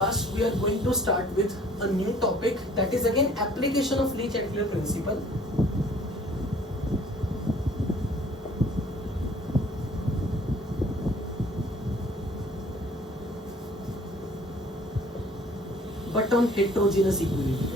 First, we are going to start with a new topic, that is again application of Lee-Chatfield principle. But on heterogeneous equilibrium.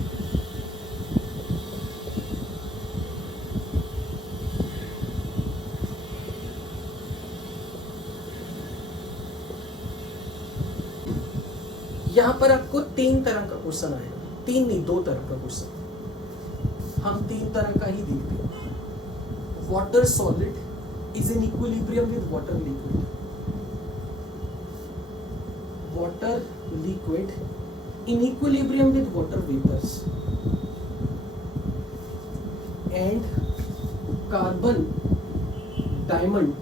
यहाँ पर आपको तीन तरह का question आएगा, तीन नहीं दो तरह का क्वेश्चन, हम तीन तरह का ही देखते हैं। Water solid is in equilibrium with water liquid, water liquid in equilibrium with water vapours, and carbon diamond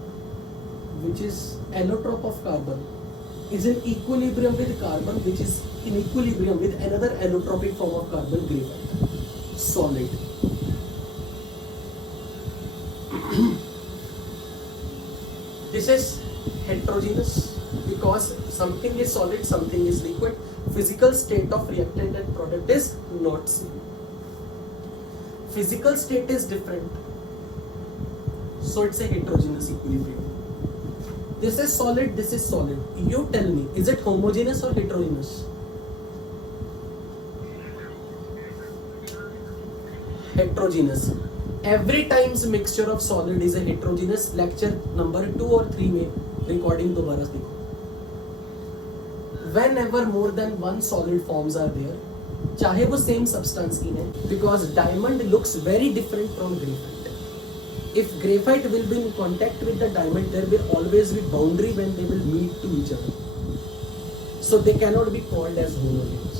which is allotrope of carbon is in equilibrium with carbon which is in equilibrium with another allotropic form of carbon, graphite solid. This is heterogeneous because something is solid, something is liquid. Physical state of reactant and product is not same. Physical state is different, so it's a heterogeneous equilibrium. This is solid, this is solid. You tell me, is it homogeneous or heterogeneous? Heterogeneous. Every times mixture of solid is a heterogeneous. Lecture number 2 or 3 में recording दोबारा देखो. Whenever more than one solid forms are there, चाहे वो same substance की है, because diamond looks very different from graphite. If graphite will be in contact with the diamond, there will always be boundary when they will meet to each other. So they cannot be called as homogeneous.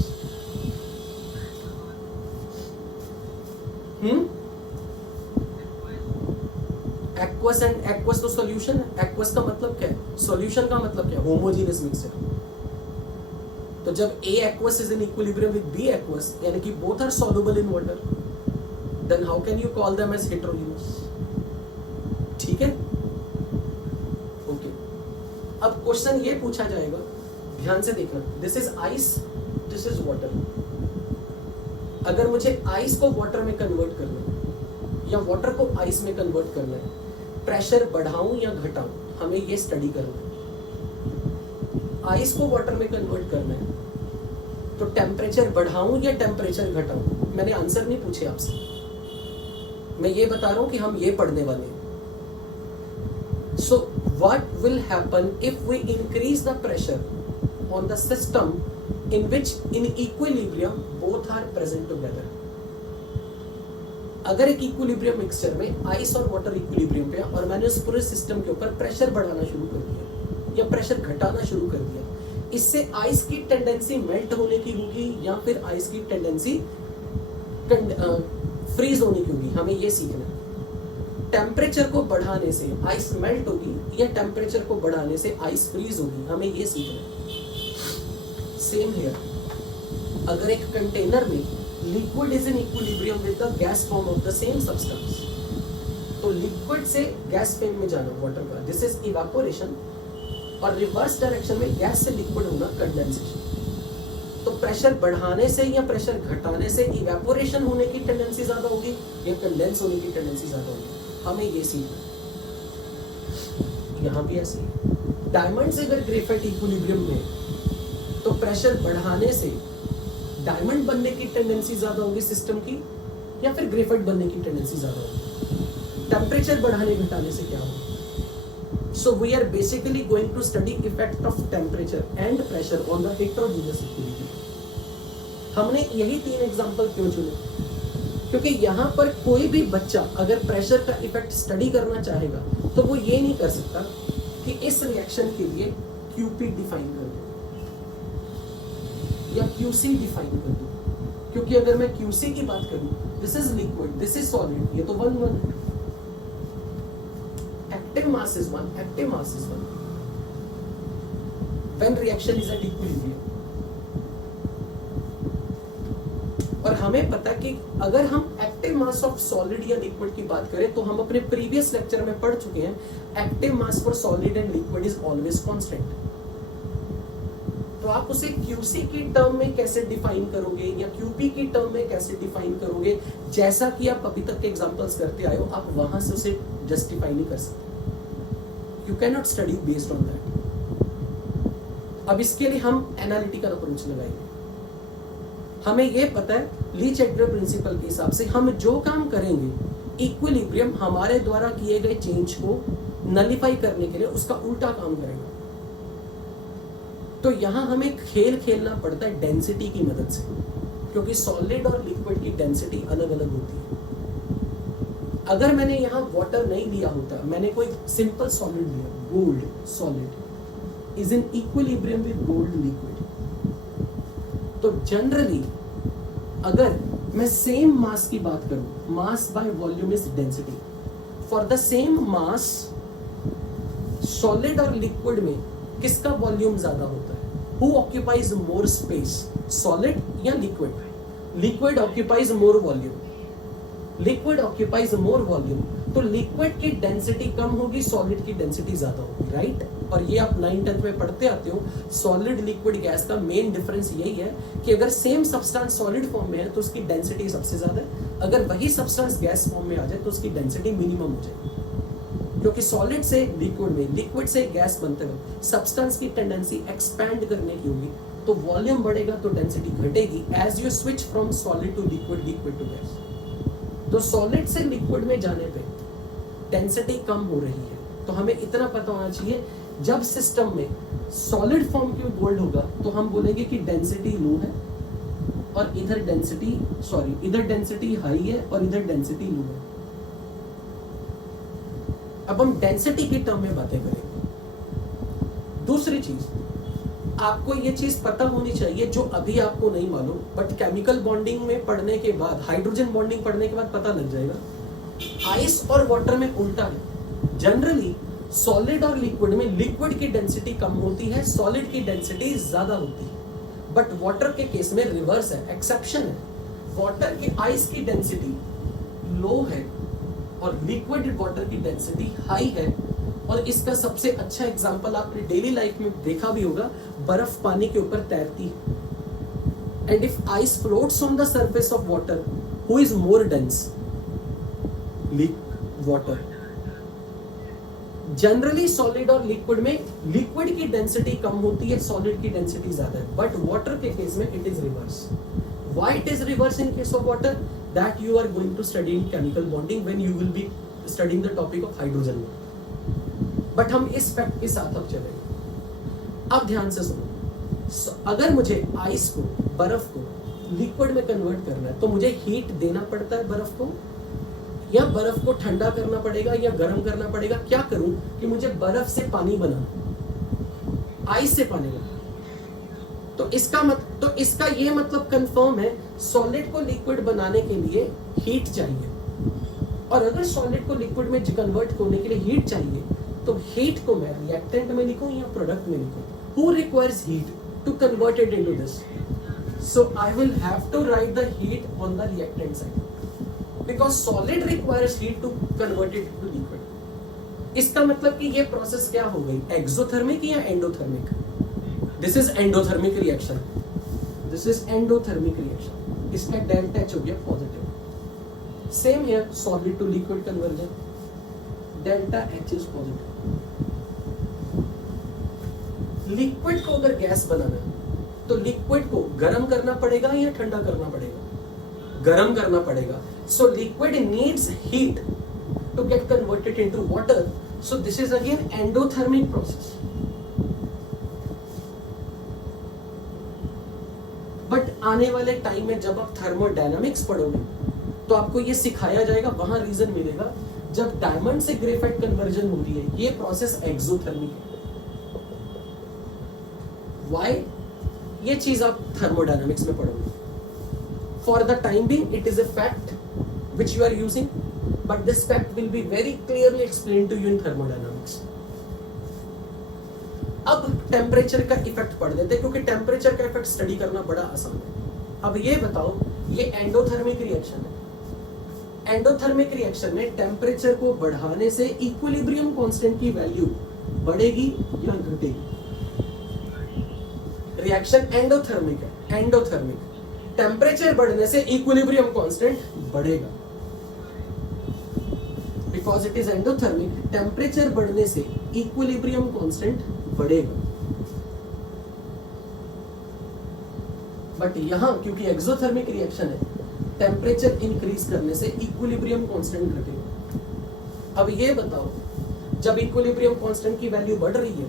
Aqueous and aqueous तो solution है. Aqueous का मतलब क्या है? Solution का मतलब क्या है? Homogeneous mixture. तो जब A aqueous is in equilibrium with B aqueous, यानी कि both are soluble in water, then how can you call them as heterogeneous? ठीक है, ओके। अब क्वेश्चन ये पूछा जाएगा, ध्यान से देखना, this is ice, this is water. अगर मुझे आइस को वाटर में कन्वर्ट करना है या वाटर को आइस में कन्वर्ट करना है, प्रेशर बढ़ाऊं या घटाऊं, हमें ये स्टडी करना है। आइस को वाटर में कन्वर्ट करना है तो टेम्परेचर बढ़ाऊं या टेम्परेचर घटाऊं, मैंने आंसर नहीं पूछे आपसे, मैं ये बता रहा हूं कि हम ये पढ़ने वाले हैं। So what will happen if we increase the pressure on the system in which in equilibrium both are present together? अगर एक इक्विलिब्रियम मिक्सचर में आइस और वाटर इक्विलिब्रियम पे और मैंने उस पूरे सिस्टम के ऊपर प्रेशर बढ़ाना शुरू कर दिया या प्रेशर घटाना शुरू कर दिया, इससे आइस की टेंडेंसी मेल्ट होने की होगी या फिर आइस की टेंडेंसी फ्रीज होने की होगी, हमें ये सीखना है। टेम्परेचर को बढ़ाने से आइस मेल्ट होगी या टेम्परेचर को बढ़ाने से आइस फ्रीज होगी, हमें ये सीखना है। सेम हियर, अगर एक कंटेनर में liquid is in equilibrium with the gas form of the same substance, तो लिक्विड से गैस फेम में जाना वाटर का, दिस इज इवापोरेशन, और रिवर्स डायरेक्शन में गैस से लिक्विड होना कंडेंसेशन। तो प्रेशर बढ़ाने से या प्रेशर घटाने से इवेपोरेशन होने की टेंडेंसी ज्यादा होगी या कंडेंस होने की टेंडेंसी ज्यादा होगी, हमें ये सीखना। यहां भी ऐसे डायमंड से अगर ग्रेफाइट इक्विलिब्रियम में तो प्रेशर बढ़ाने से डायमंड बनने की टेंडेंसी ज्यादा होगी सिस्टम की या फिर ग्रेफाइट बनने की टेंडेंसी ज्यादा होगी। टेम्परेचर बढ़ाने घटाने से क्या होगा? So we are basically going to study effect of temperature and pressure on the heterogeneous equilibrium. हमने यही तीन एग्जांपल क्यों चुने? क्योंकि यहाँ पर कोई भी बच्चा अगर प्रेशर का इफेक्ट स्टडी करना चाहेगा तो वो ये नहीं कर सकता कि इस रिएक्शन के लिए QP डिफाइन कर दूं या QC डिफाइन कर दूं, क्योंकि अगर मैं QC की बात करूं, this is liquid, this is solid, ये तो 1-1 है। Active mass is 1, active mass is 1 when reaction is at equilibrium। और हमें पता कि अगर हम एक्टिव मास ऑफ सॉलिड या लिक्विड की बात करें तो हम अपने प्रीवियस लेक्चर में पढ़ चुके हैं, active mass for solid and liquid is always constant. तो आप उसे QC की टर्म में कैसे डिफाइन करोगे या QP की टर्म में कैसे डिफाइन करोगे, जैसा कि आप अभी तक के एग्जांपल्स करते आए हो, आप वहां से उसे जस्टिफाई नहीं कर सकते. You can not study based on that. अब इसके लिए हम एनालिटिकल अप्रोच लगाएंगे. हमें यह पता है ली-चैटलर प्रिंसिपल के हिसाब से हम जो काम करेंगे, इक्विलिब्रियम हमारे द्वारा किए गए चेंज को नलिफाई करने के लिए उसका उल्टा काम करेगा. तो यहां हमें खेल खेलना पड़ता है डेंसिटी की मदद से, क्योंकि सॉलिड और लिक्विड की डेंसिटी अलग अलग होती है. अगर मैंने यहां वाटर नहीं लिया होता, मैंने कोई सिंपल सॉलिड लिया, gold solid is in equilibrium with gold liquid. तो जनरली अगर मैं सेम मास की बात करूं, mass by volume is density. For the same mass solid और लिक्विड में किसका वॉल्यूम ज्यादा होता है? Who occupies more space, solid या liquid? Liquid occupies more volume. Liquid occupies more volume, तो लिक्विड की डेंसिटी कम होगी, सॉलिड की डेंसिटी ज्यादा होगी, राइट? और ये आप 9th-10th में पढ़ते आते हो. सॉलिड लिक्विड गैस का मेन डिफरेंस यही है कि अगर सेम सब्सटेंस सॉलिड फॉर्म में है तो उसकी डेंसिटी सबसे ज्यादा है, अगर वही सब्सटेंस गैस फॉर्म में आ जाए तो उसकी डेंसिटी मिनिमम हो जाएगी. क्योंकि सॉलिड से लिक्विड में, लिक्विड से गैस बनते हुए सब्सटेंस की टेंडेंसी एक्सपैंड करने की होगी, तो वॉल्यूम बढ़ेगा तो डेंसिटी घटेगी as you switch from solid to liquid, liquid to gas. तो सॉलिड से लिक्विड में जाने पे डेंसिटी कम हो रही है. तो हमें इतना पता होना चाहिए, जब सिस्टम में सॉलिड फॉर्म की गोल्ड होगा तो हम बोलेंगे कि डेंसिटी लो है और इधर डेंसिटी हाई है और इधर डेंसिटी लो है. अब हम डेंसिटी की टर्म में बातें करेंगे. दूसरी चीज, आपको ये चीज पता होनी चाहिए जो अभी आपको नहीं मालूम, बट केमिकल बॉन्डिंग में पढ़ने के बाद, हाइड्रोजन बॉन्डिंग पढ़ने के बाद पता लग जाएगा. आइस और वाटर में उल्टा है. जनरली सॉलिड और लिक्विड में लिक्विड की डेंसिटी कम होती है, सॉलिड की डेंसिटी ज्यादा होती है. बट वाटर के केस में रिवर्स है, एक्सेप्शन है. वाटर की आइस की डेंसिटी लो है और लिक्विड वाटर की डेंसिटी हाई है. और इसका सबसे अच्छा एग्जांपल आपने डेली लाइफ में देखा भी होगा, बर्फ पानी के ऊपर तैरती है. And if ice floats on the surface of water, who is more dense? Water. Generally solid और लिक्विड में लिक्विड की डेंसिटी कम होती है, सॉलिड की डेंसिटी ज्यादा है. बट वाटर के केस में it is reverse. Why it is reverse in case of water? That you are going to study in chemical bonding when you will be studying the topic of hydrogen. But हम इस fact के साथ अब चलेंगे. अब ध्यान से सुनो. अगर मुझे आइस को, बर्फ को लिक्विड में कन्वर्ट करना है तो मुझे हीट देना पड़ता है बर्फ को, या बर्फ को ठंडा करना पड़ेगा या गर्म करना पड़ेगा? क्या करूं कि मुझे बर्फ से पानी बना, आइस से पानी बना. तो इसका ये मतलब कंफर्म है, सॉलिड को लिक्विड बनाने के लिए हीट चाहिए. और अगर सॉलिड को लिक्विड में कन्वर्ट होने के लिए हीट चाहिए, तो हीट को मैं रिएक्टेंट में लिखूं या प्रोडक्ट में लिखूं? Who requires heat to convert it into this? So I will have to write the heat on the reactant side, because solid requires heat to convert it to liquid. इसका मतलब कि ये process क्या हो गई, exothermic या endothermic? This is endothermic reaction. This is endothermic reaction. इसका delta H हो गया positive. Same here, solid to liquid conversion, delta H is positive. Liquid को अगर गैस बनाना है तो लिक्विड को गर्म करना पड़ेगा या ठंडा करना पड़ेगा? गर्म करना पड़ेगा. So liquid needs heat to get converted into water. So this is again endothermic process. But आने वाले टाइम में जब आप थर्मोडायनामिक्स पढ़ोगे तो आपको ये सिखाया जाएगा, वहां रीजन मिलेगा. जब डायमंड से ग्रेफाइट कन्वर्जन हो रही है, ये प्रोसेस एक्सोथर्मिक है. Why? ये चीज आप थर्मोडायनामिक्स में पढ़ोगे. For the time being, it is a fact which you are using, but this fact will be very clearly explained to you in thermodynamics. अब टेम्परेचर का इफेक्ट पढ़ लेते हैं, क्योंकि टेम्परेचर का इफेक्ट स्टडी करना बड़ा आसान है. अब ये बताओ, ये एंडोथर्मिक रिएक्शन है. एंडोथर्मिक रिएक्शन में टेम्परेचर को बढ़ाने से इक्विलिब्रियम कांस्टेंट की वैल्यू बढ़ेगी या घटेगी? रिएक्शन एंडोथर्मिक है, एंडोथर्मिक। टेम्परेचर बढ़ने से इक्विलिब्रियम कांस्टेंट बढ़ेगा, because it is endothermic. Temperature बढ़ने से इक्विलिब्रियम कांस्टेंट बढ़ेगा। बट यहां क्योंकि एक्सोथर्मिक रिएक्शन है, टेम्परेचर इंक्रीज करने से इक्विलिब्रियम कांस्टेंट घटेगा। अब ये बताओ, जब इक्विलिब्रियम कांस्टेंट की वैल्यू बढ़ रही है,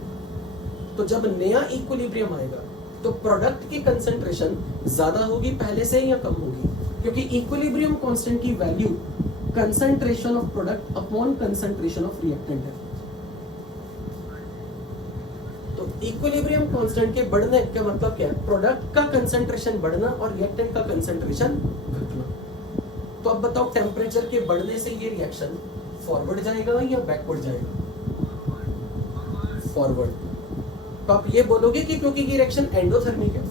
तो जब नया इक्विलिब्रियम आएगा तो प्रोडक्ट की कंसंट्रेशन ज्यादा होगी पहले से या कम होगी? क्योंकि इक्विलिब्रियम कांस्टेंट की value concentration of product upon concentration of reactant है। तो इक्विलिब्रियम कांस्टेंट के बढ़ने का मतलब क्या है? प्रोडक्ट का कंसंट्रेशन बढ़ना और रिएक्टेंट का कंसंट्रेशन घटना। तो अब बताओ, टेम्परेचर के बढ़ने से ये रिएक्शन फॉरवर्ड जाएगा या बैकवर्ड जाएगा? फॉरवर्ड। तो आप ये बोलोगे कि क्योंकि ये रिएक्शन एंडोथर्मिक है,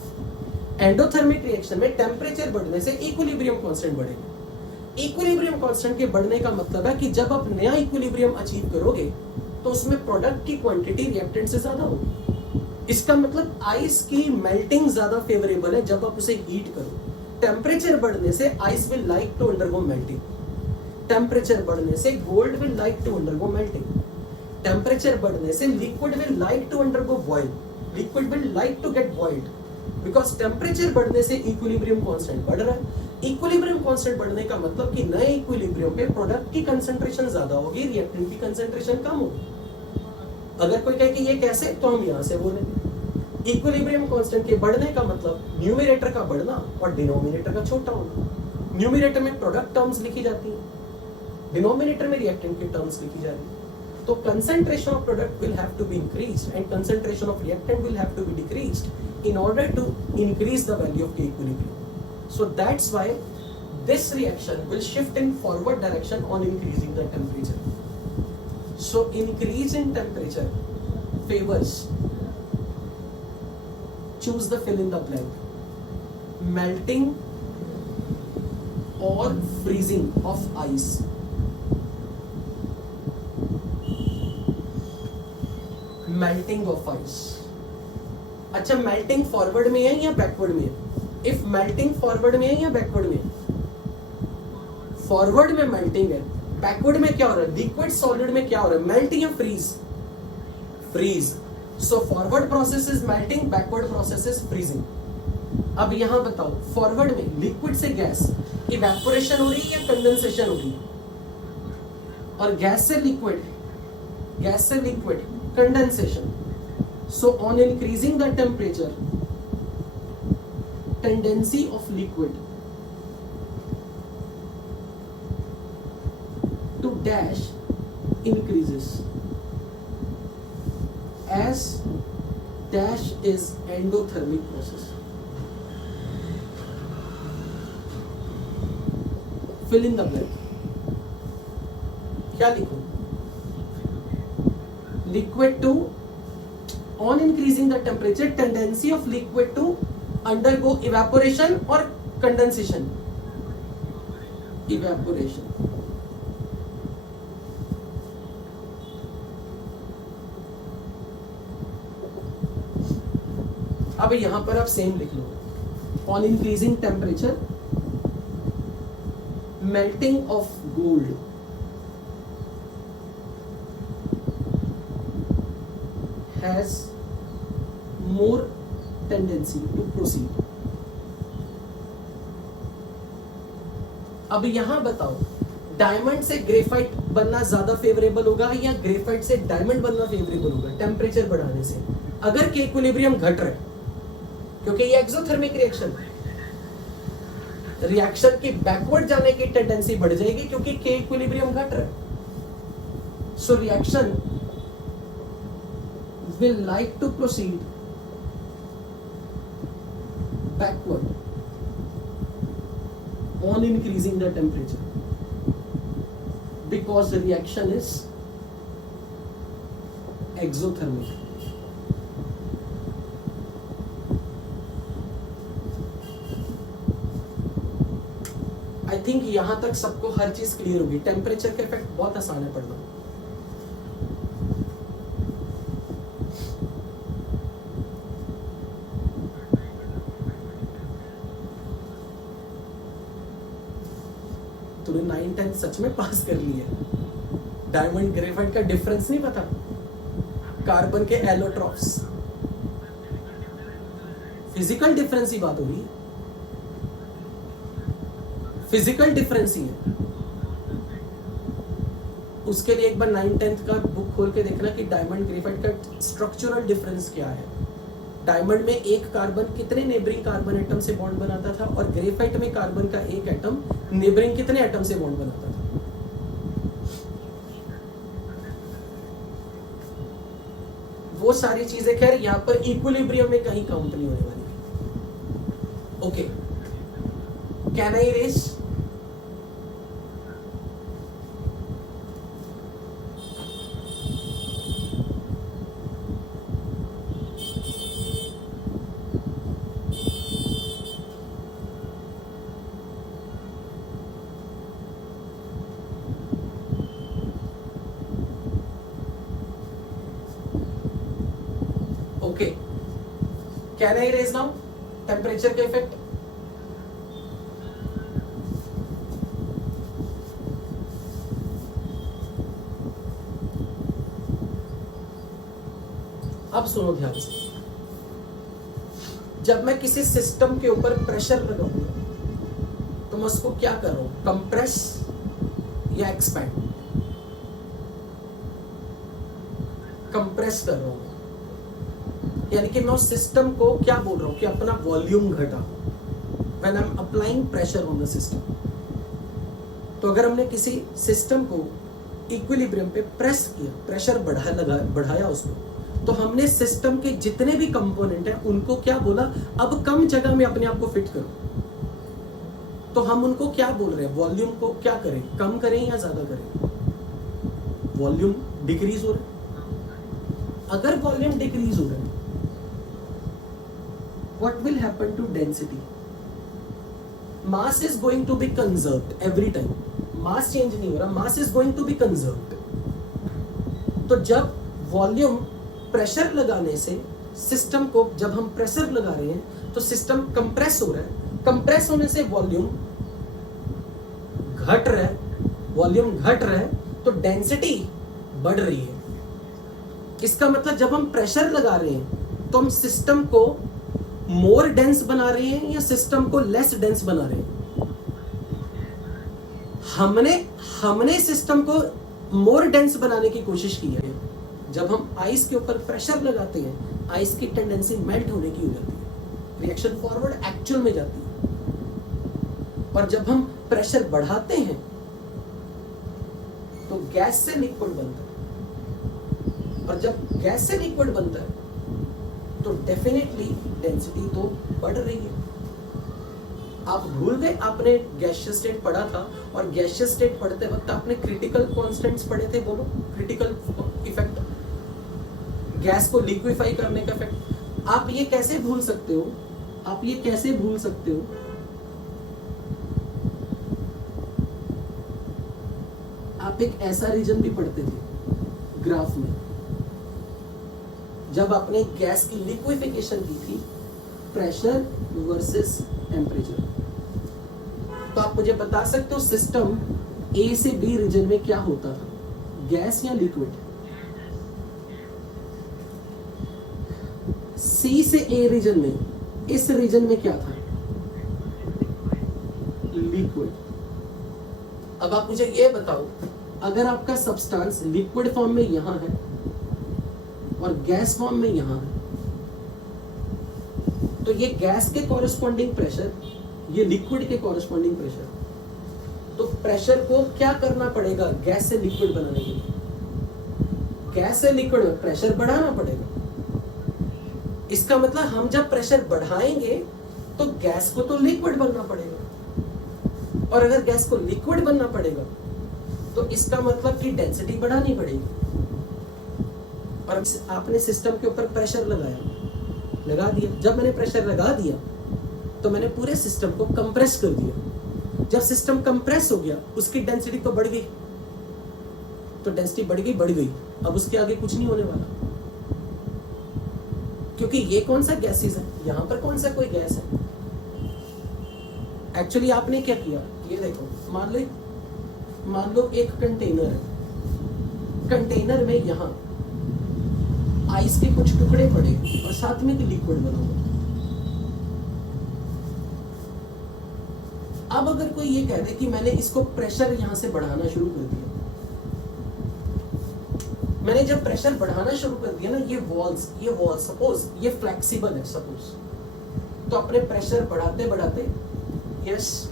एंडोथर्मिक रिएक्शन में टेम्परेचर बढ़ने से इक्विलिब्रियम कांस्टेंट बढ़ेगा। इक्विलिब्रियम कांस्टेंट के बढ़ने का मतलब है कि जब आप नया इक्विलिब्रियम अचीव करोगे तो उसमें प्रोडक्ट की क्वांटिटी रिएक्टेंट से ज्यादा होगी। इसका मतलब आइस की मेल्टिंग ज्यादा फेवरेबल है जब आप उसे हीट करो। टेम्परेचर बढ़ने से ice will like to undergo melting. Temperature बढ़ने से gold will like to undergo melting. Temperature बढ़ने से liquid will like to undergo boil. Liquid will like to get boiled, because temperature बढ़ने से इक्विलिब्रियम कांस्टेंट बढ़ रहा है। इक्विलिब्रियम कांस्टेंट बढ़ने का मतलब कि नए इक्विलिब्रियम पे प्रोडक्ट की कंसंट्रेशन ज्यादा होगी, रिएक्टेंट की कंसंट्रेशन कम होगी। अगर कोई कहे कि ये कैसे, तो हम यहां से बोलेंगे इक्विलिब्रियम कांस्टेंट के बढ़ने का मतलब न्यूमरेटर का बढ़ना और डिनोमिनेटर का छोटा होना। न्यूमरेटर में प्रोडक्ट टर्म्स लिखी जाती है, डिनोमिनेटर में रिएक्टेंट की टर्म्स लिखी जा रही है। तो concentration of product will have to be increased and concentration of reactant will have to be decreased in order to increase the value of K equilibrium. So that's why this reaction will shift in forward direction on increasing the temperature. So increase in temperature favors, choose the fill in the blank, melting or freezing of ice. Melting of ice. अच्छा, melting forward में है या backward में है? If melting forward में है या backward में है? फॉरवर्ड में मेल्टिंग है, बैकवर्ड में क्या हो रहा है? लिक्विड सॉलिड में क्या हो रहा है? मेल्टिंग या freeze? Freeze. So forward process is melting, backward process is freezing. अब यहां बताओ, फॉरवर्ड में लिक्विड से गैस इवेपोरेशन हो रही है या कंडेंसेशन हो रही है? और गैस से लिक्विड, गैस से liquid condensation. So on increasing the temperature, tendency of liquid to dash increases, as dash is endothermic process. Fill in the blank. क्या लिखूं? Liquid to, on increasing the temperature, tendency of liquid to undergo evaporation or condensation? Evaporation. अब यहां पर आप same लिख लो, on increasing temperature, melting of gold has more tendency to proceed. अब यहां बताओ, डायमंड से ग्रेफाइट बनना ज्यादा फेवरेबल होगा या ग्रेफाइट से डायमंड बनना फेवरेबल होगा टेम्परेचर बढ़ाने से? अगर के इक्विलिब्रियम घट रहा है, क्योंकि ये एक्सोथर्मिक रिएक्शन, रिएक्शन की बैकवर्ड जाने की टेंडेंसी बढ़ जाएगी क्योंकि के इक्विलिब्रियम घट रहा है। So reaction will like to proceed backward on increasing the temperature because the reaction is exothermic. I think यहां तक सबको हर चीज क्लियर होगी। टेम्परेचर का इफेक्ट बहुत आसान है पढ़ना। तूने 9th-10th सच में पास कर ली है। डायमंड ग्रेफाइट का डिफरेंस नहीं पता, कार्बन के एलोट्रॉप्स, फिजिकल डिफरेंस ही बात हो रही है, फिजिकल डिफरेंस ही है। उसके लिए एक बार 9th-10th का बुक खोल के देखना कि डायमंड ग्रेफाइट का स्ट्रक्चरल डिफरेंस क्या है। डायमंड में एक कार्बन कितने नेबरिंग कार्बन एटम से बॉन्ड बनाता था, और ग्रेफाइट में कार्बन का एक एटम नेबरिंग कितने एटम से बॉन्ड बनाता था। वो सारी चीजें खैर यहाँ पर इक्विलिब्रियम में कहीं काउंट नहीं होने वाली। Okay, can I raise? Okay, can I raise now? Temperature के इफेक्ट। अब सुनो ध्यान से, जब मैं किसी सिस्टम के ऊपर प्रेशर लगाऊंगा तो मैं उसको क्या कर रहा हूं, कंप्रेस या एक्सपैंड? कंप्रेस कर रहा हूं, यानी कि मैं उस सिस्टम को क्या बोल रहा हूं कि अपना वॉल्यूम घटा। When I am applying pressure on the system, तो अगर हमने किसी सिस्टम को इक्विलिब्रियम पे प्रेस किया, प्रेशर बढ़ाया उसको, तो हमने सिस्टम के जितने भी कंपोनेंट हैं उनको क्या बोला, अब कम जगह में अपने आप को फिट करो। तो हम उनको क्या बोल रहे हैं, वॉल्यूम को क्या करें, कम करें या ज्यादा करें? वॉल्यूम डिक्रीज हो रहा है। अगर वॉल्यूम डिक्रीज हो रहा है, what will happen to density? Mass is going to be conserved every time. Mass change नहीं हो रहा, mass is going to be conserved. तो जब वॉल्यूम प्रेशर लगाने से सिस्टम को, जब हम प्रेशर लगा रहे हैं तो सिस्टम कंप्रेस हो रहा है, कंप्रेस होने से वॉल्यूम घट रहा है, वॉल्यूम घट रहा है तो डेंसिटी बढ़ रही है। इसका मतलब जब हम प्रेशर लगा रहे हैं तो हम सिस्टम को मोर डेंस बना रहे हैं या सिस्टम को लेस डेंस बना रहे हैं? हमने सिस्टम को मोर डेंस बनाने की कोशिश की है। जब हम आइस के ऊपर प्रेशर लगाते हैं, आइस की टेंडेंसी मेल्ट होने की हो जाती है, रिएक्शन फॉरवर्ड एक्चुअल में जाती है। और जब हम प्रेशर बढ़ाते हैं तो गैस से लिक्विड बनता है, और जब गैस से लिक्विड बनता है तो डेफिनेटली डेंसिटी तो बढ़ रही है। आप भूल गए आपने गैसियस स्टेट पढ़ा था, और गैसियस स्टेट पढ़ते वक्त आपने क्रिटिकल कांस्टेंट्स पढ़े थे। बोलो, क्रिटिकल इफेक्ट, गैस को लिक्विफाई करने का इफेक्ट। आप ये कैसे भूल सकते हो, आप ये कैसे भूल सकते हो? आप एक ऐसा रीजन भी पढ़ते थे ग्राफ में, जब आपने गैस की लिक्विफिकेशन की थी, प्रेशर वर्सेस टेम्परेचर। तो आप मुझे बता सकते हो सिस्टम ए से बी रीजन में क्या होता था, गैस या लिक्विड? सी से ए रीजन में, इस रीजन में क्या था, लिक्विड। अब आप मुझे ये बताओ, अगर आपका सब्सटेंस लिक्विड फॉर्म में यहां है और गैस फॉर्म में यहां है, तो ये गैस के कॉरेस्पॉन्डिंग प्रेशर, ये लिक्विड के कॉरेस्पॉन्डिंग प्रेशर, तो प्रेशर को क्या करना पड़ेगा गैस से लिक्विड बनाने के लिए? गैस से लिक्विड में प्रेशर बढ़ाना पड़ेगा। इसका मतलब हम जब प्रेशर बढ़ाएंगे तो गैस को तो लिक्विड बनना पड़ेगा, और अगर गैस को लिक्विड बनना पड़ेगा तो इसका मतलब कि डेंसिटी बढ़ानी पड़ेगी। और आपने सिस्टम के ऊपर प्रेशर लगा दिया। जब मैंने प्रेशर लगा दिया तो मैंने पूरे सिस्टम को कंप्रेस कर दिया। जब सिस्टम कंप्रेस हो गया, उसकी डेंसिटी तो बढ़ गई, तो डेंसिटी बढ़ गई। अब उसके आगे कुछ नहीं होने वाला, क्योंकि ये कौन सा गैसेस है, यहां पर कौन सा कोई गैस है। एक्चुअली आपने क्या किया, ये देखो, मान लो मान लो एक कंटेनर है, कंटेनर में यहाँ आइस के कुछ टुकड़े पड़े और साथ में एक लिक्विड बना हुआ। अब अगर कोई ये कह दे कि मैंने इसको प्रेशर यहां से बढ़ाना शुरू कर दिया, मैंने जब प्रेशर बढ़ाना शुरू कर दिया ना, ये वॉल्स सपोज ये फ्लेक्सिबल है सपोज, तो अपने प्रेशर बढ़ाते बढ़ाते yes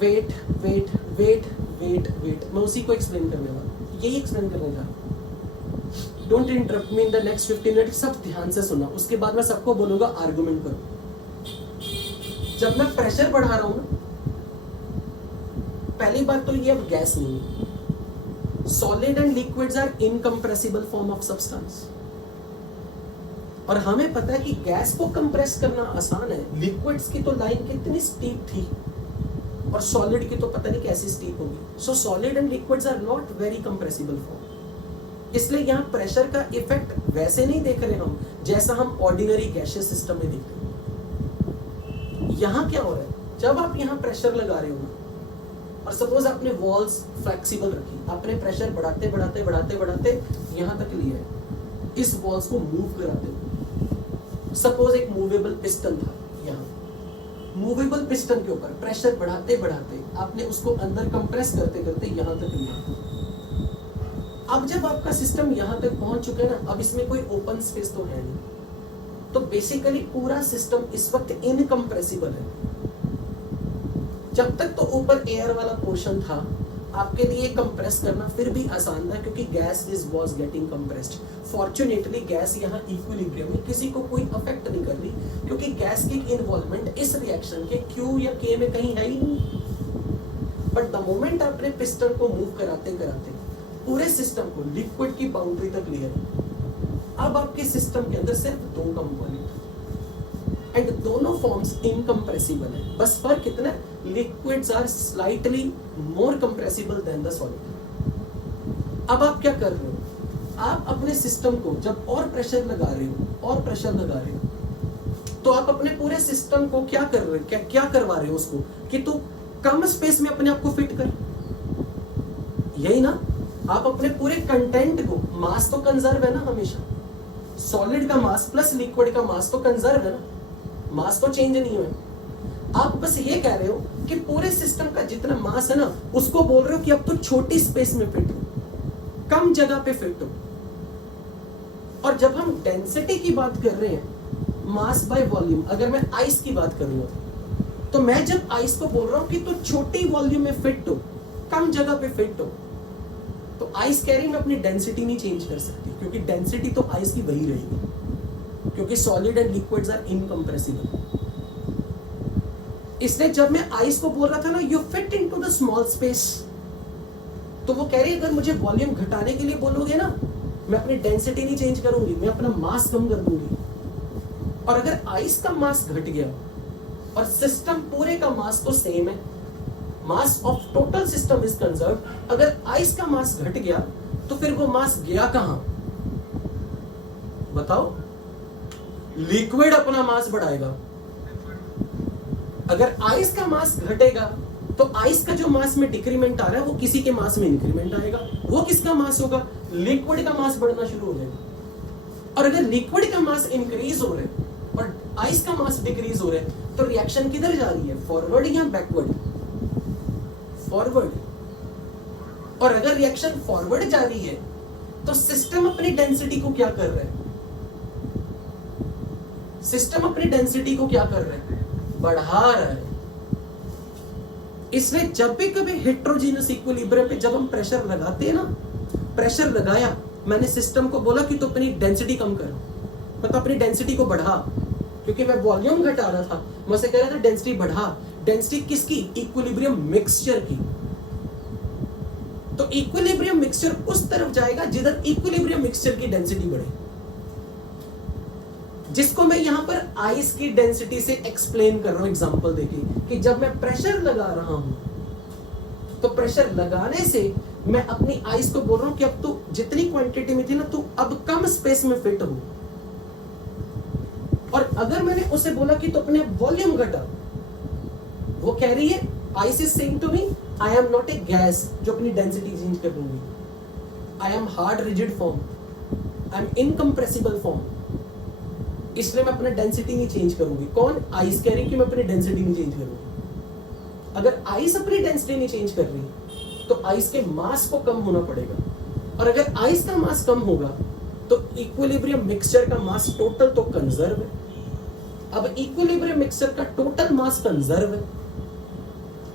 wait wait wait wait wait, मैं उसी को एक्सप्लेन करने वाला, यही एक्सप्लेन करने जा रहा हूं। Don't interrupt me in the next 15 minute, सब ध्यान से सुनना, उसके बाद मैं सबको बोलूंगा आर्गुमेंट करो। जब मैं प्रेशर बढ़ा रहा हूं ना, पहली बात तो ये अब गैस नहीं है, solid and liquids are incompressible form of substance, और हमें पता है कि गैस को कंप्रेस करना आसान है, लिक्विड्स की तो लाइन कितनी स्टीप थी और सॉलिड की तो पता नहीं कैसी स्टीप होगी। So solid and liquids are not very compressible form, इसलिए यहाँ प्रेशर का इफेक्ट वैसे नहीं देख रहे हम जैसा हम ऑर्डिनरी गैसियस सिस्टम में देखते हैं। यहाँ क्या हो रहा है, जब आप यहाँ प्रेशर लगा रहे हो ना, और सपोज आपने वॉल्स फ्लेक्सिबल रखी, आपने प्रेशर बढ़ाते बढ़ाते बढ़ाते बढ़ाते यहाँ तक लिया है, इस वॉल्स को मूव कराते हो, सपोज एक मूवेबल पिस्टन था, यहाँ मूवेबल पिस्टन के ऊपर प्रेशर बढ़ाते बढ़ाते आपने उसको अंदर कंप्रेस करते करते यहाँ तक लिया। अब जब आपका सिस्टम यहाँ तक पहुंच चुका है ना, अब इसमें कोई ओपन स्पेस तो है नहीं, तो बेसिकली पूरा सिस्टम इस वक्त इनकम्प्रेसिबल है। जब तक तो ऊपर एयर वाला पोर्शन था, आपके लिए कंप्रेस करना फिर भी आसान था क्योंकि gas was getting compressed. Fortunately gas यहाँ इक्विलिब्रियम में, किसी को कोई अफेक्ट नहीं कर रही क्योंकि गैस की इन्वॉल्वमेंट इस रिएक्शन के Q या K में कहीं है ही नहीं। बट द मोमेंट आपने पिस्टन को मूव कराते कराते पूरे सिस्टम को लिक्विड की बाउंड्री तक लिया, अब आपके सिस्टम के अंदर सिर्फ दो कंपोनेंट एंड दोनों फॉर्म्स इनकम्प्रेसिबल है। बस फर्क कितना है, liquids are slightly more compressible than the solid. अब आप क्या कर रहे हो, आप अपने सिस्टम को जब और प्रेशर लगा रहे हो और प्रेशर लगा रहे हो, तो आप अपने पूरे सिस्टम को क्या कर रहे हो, क्या करवा रहे हो उसको कि तू कम स्पेस में अपने आप को फिट कर, यही ना। आप अपने पूरे कंटेंट को, मास तो कंजर्व है ना हमेशा, सॉलिड का मास प्लस लिक्विड का मास तो कंजर्व है ना, मास तो चेंज नहीं हुआ। आप बस ये कह रहे हो कि पूरे सिस्टम का जितना मास है ना, उसको बोल रहे हो कि अब तो छोटी स्पेस में फिट हो, कम जगह पे फिट हो। और जब हम डेंसिटी की बात कर रहे हैं, मास बाय वॉल्यूम, अगर मैं आइस की बात करूंगा तो मैं जब आइस को बोल रहा हूं कि तो छोटी वॉल्यूम में फिट हो, कम जगह पे फिट हो, तो आइस कह रही मैं अपनी डेंसिटी नहीं चेंज कर सकती क्योंकि डेंसिटी तो आइस की वही रहेगी क्योंकि solid and liquids are incompressible. इसलिए जब मैं आइस को बोल रहा था ना, you fit into the small space, तो वो कह रही अगर मुझे वॉल्यूम घटाने के लिए बोलोगे ना, मैं अपनी डेंसिटी नहीं चेंज करूंगी, मैं अपना मास कम कर दूंगी। और अगर आइस का मास घट गया और सिस्टम पूरे का मास तो सेम है, mass of total system is conserve, अगर आइस का मास घट गया तो फिर वो मास गया कहां, बताओ। लिक्विड अपना मास बढ़ाएगा। अगर आइस का मास घटेगा तो आइस का जो मास में डिक्रीमेंट आ रहा है वो किसी के मास में इंक्रीमेंट आएगा, वो किसका मास होगा, लिक्विड का मास बढ़ना शुरू हो जाएगा। और अगर लिक्विड का मास इंक्रीज हो रहा है और आइस का मास डिक्रीज हो रहा है तो रिएक्शन किधर जा रही है, फॉरवर्ड या बैकवर्ड, फॉरवर्ड। और अगर रिएक्शन फॉरवर्ड जा रही है तो सिस्टम अपनी डेंसिटी को क्या कर रहा है, सिस्टम अपनी डेंसिटी को क्या कर रहा है, बढ़ा रहा है। इसलिए जब भी कभी हेट्रोजीनियस इक्विलिब्रियम पे जब हम प्रेशर लगाते हैं ना, प्रेशर लगाया, मैंने सिस्टम को बोला कि तो अपनी डेंसिटी कम कर, मतलब अपनी डेंसिटी को बढ़ा, क्योंकि मैं वॉल्यूम घटा रहा था, मैं उसे कह रहा था डेंसिटी बढ़ा। डेंसिटी किसकी, इक्विलिब्रियम मिक्सचर की। तो इक्विलिब्रियम मिक्सचर उस तरफ जाएगा जिधर इक्विलिब्रियम मिक्सचर की डेंसिटी बढ़े, जिसको मैं यहां पर आइस की डेंसिटी से एक्सप्लेन कर रहा हूं एग्जांपल देके, कि जब मैं प्रेशर लगा रहा हूं तो प्रेशर लगाने से मैं अपनी आइस को बोल रहा हूं कि अब तू जितनी क्वांटिटी में थी ना, तू अब कम स्पेस में फिट हो। और अगर मैंने उसे बोला कि तो अपने वॉल्यूम घटा, वो कह रही है ice is saying to me I am not a gas जो अपनी डेंसिटी चेंज कर दूंगी, I am hard rigid form, I am incompressible form, इसलिए मैं अपना डेंसिटी नहीं चेंज करूंगी। कौन? आइस कह रही कि मैं अपनी डेंसिटी नहीं चेंज करूंगी। अगर आइस अपनी डेंसिटी नहीं चेंज कर रही तो आइस के मास को कम होना पड़ेगा, और अगर आइस का मास कम होगा तो इक्विलिब्रियम मिक्सचर का मास टोटल तो कंजर्व है। अब इक्विलिब्रियम मिक्सचर का टोटल मास कंजर्व है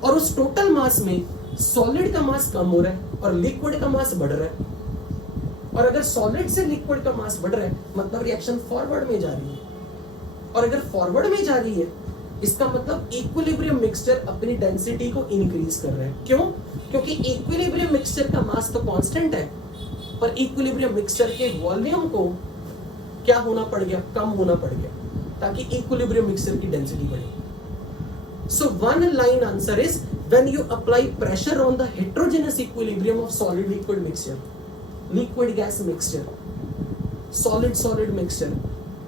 और उस टोटल मास में सॉलिड का मास कम हो रहा है और लिक्विड का मास बढ़ रहा है, और अगर सॉलिड से लिक्विड का मास बढ़ रहा है मतलब रिएक्शन फॉरवर्ड में जा रही है, और अगर फॉरवर्ड में जा रही है इसका मतलब इक्विलिब्रियम मिक्सचर अपनी डेंसिटी को इंक्रीज कर रहा है। क्यों? क्योंकि इक्विलिब्रियम मिक्सचर का मास तो कांस्टेंट है, पर इक्विलिब्रियम मिक्सचर के वॉल्यूम को क्या होना पड़ गया? कम होना पड़ गया, ताकि इक्विलिब्रियम मिक्सचर की डेंसिटी बढ़े। So one line answer is when you apply pressure on the heterogeneous equilibrium of solid liquid mixture, liquid gas mixture, solid mixture,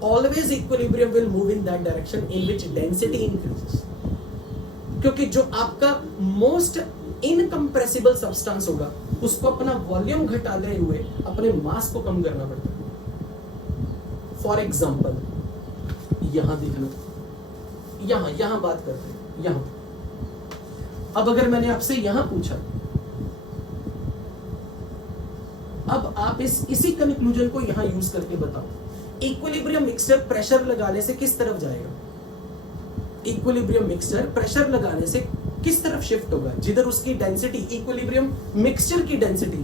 always equilibrium will move in that direction in which density increases, क्योंकि जो आपका most incompressible substance होगा उसको अपना volume घटाते हुए अपने मास को कम करना पड़ता है। फॉर एग्जाम्पल यहां देखना, यहां बात करते हैं, यहां। अब अगर मैंने आपसे यहां पूछा, अब आप इसी कंक्लूजन को यहां यूज करके बताओ, इक्विलिब्रियम मिक्सचर प्रेशर लगाने से किस तरफ जाएगा? इक्विलिब्रियम मिक्सचर प्रेशर लगाने से किस तरफ शिफ्ट होगा? जिधर उसकी डेंसिटी, इक्विलिब्रियम मिक्सचर की डेंसिटी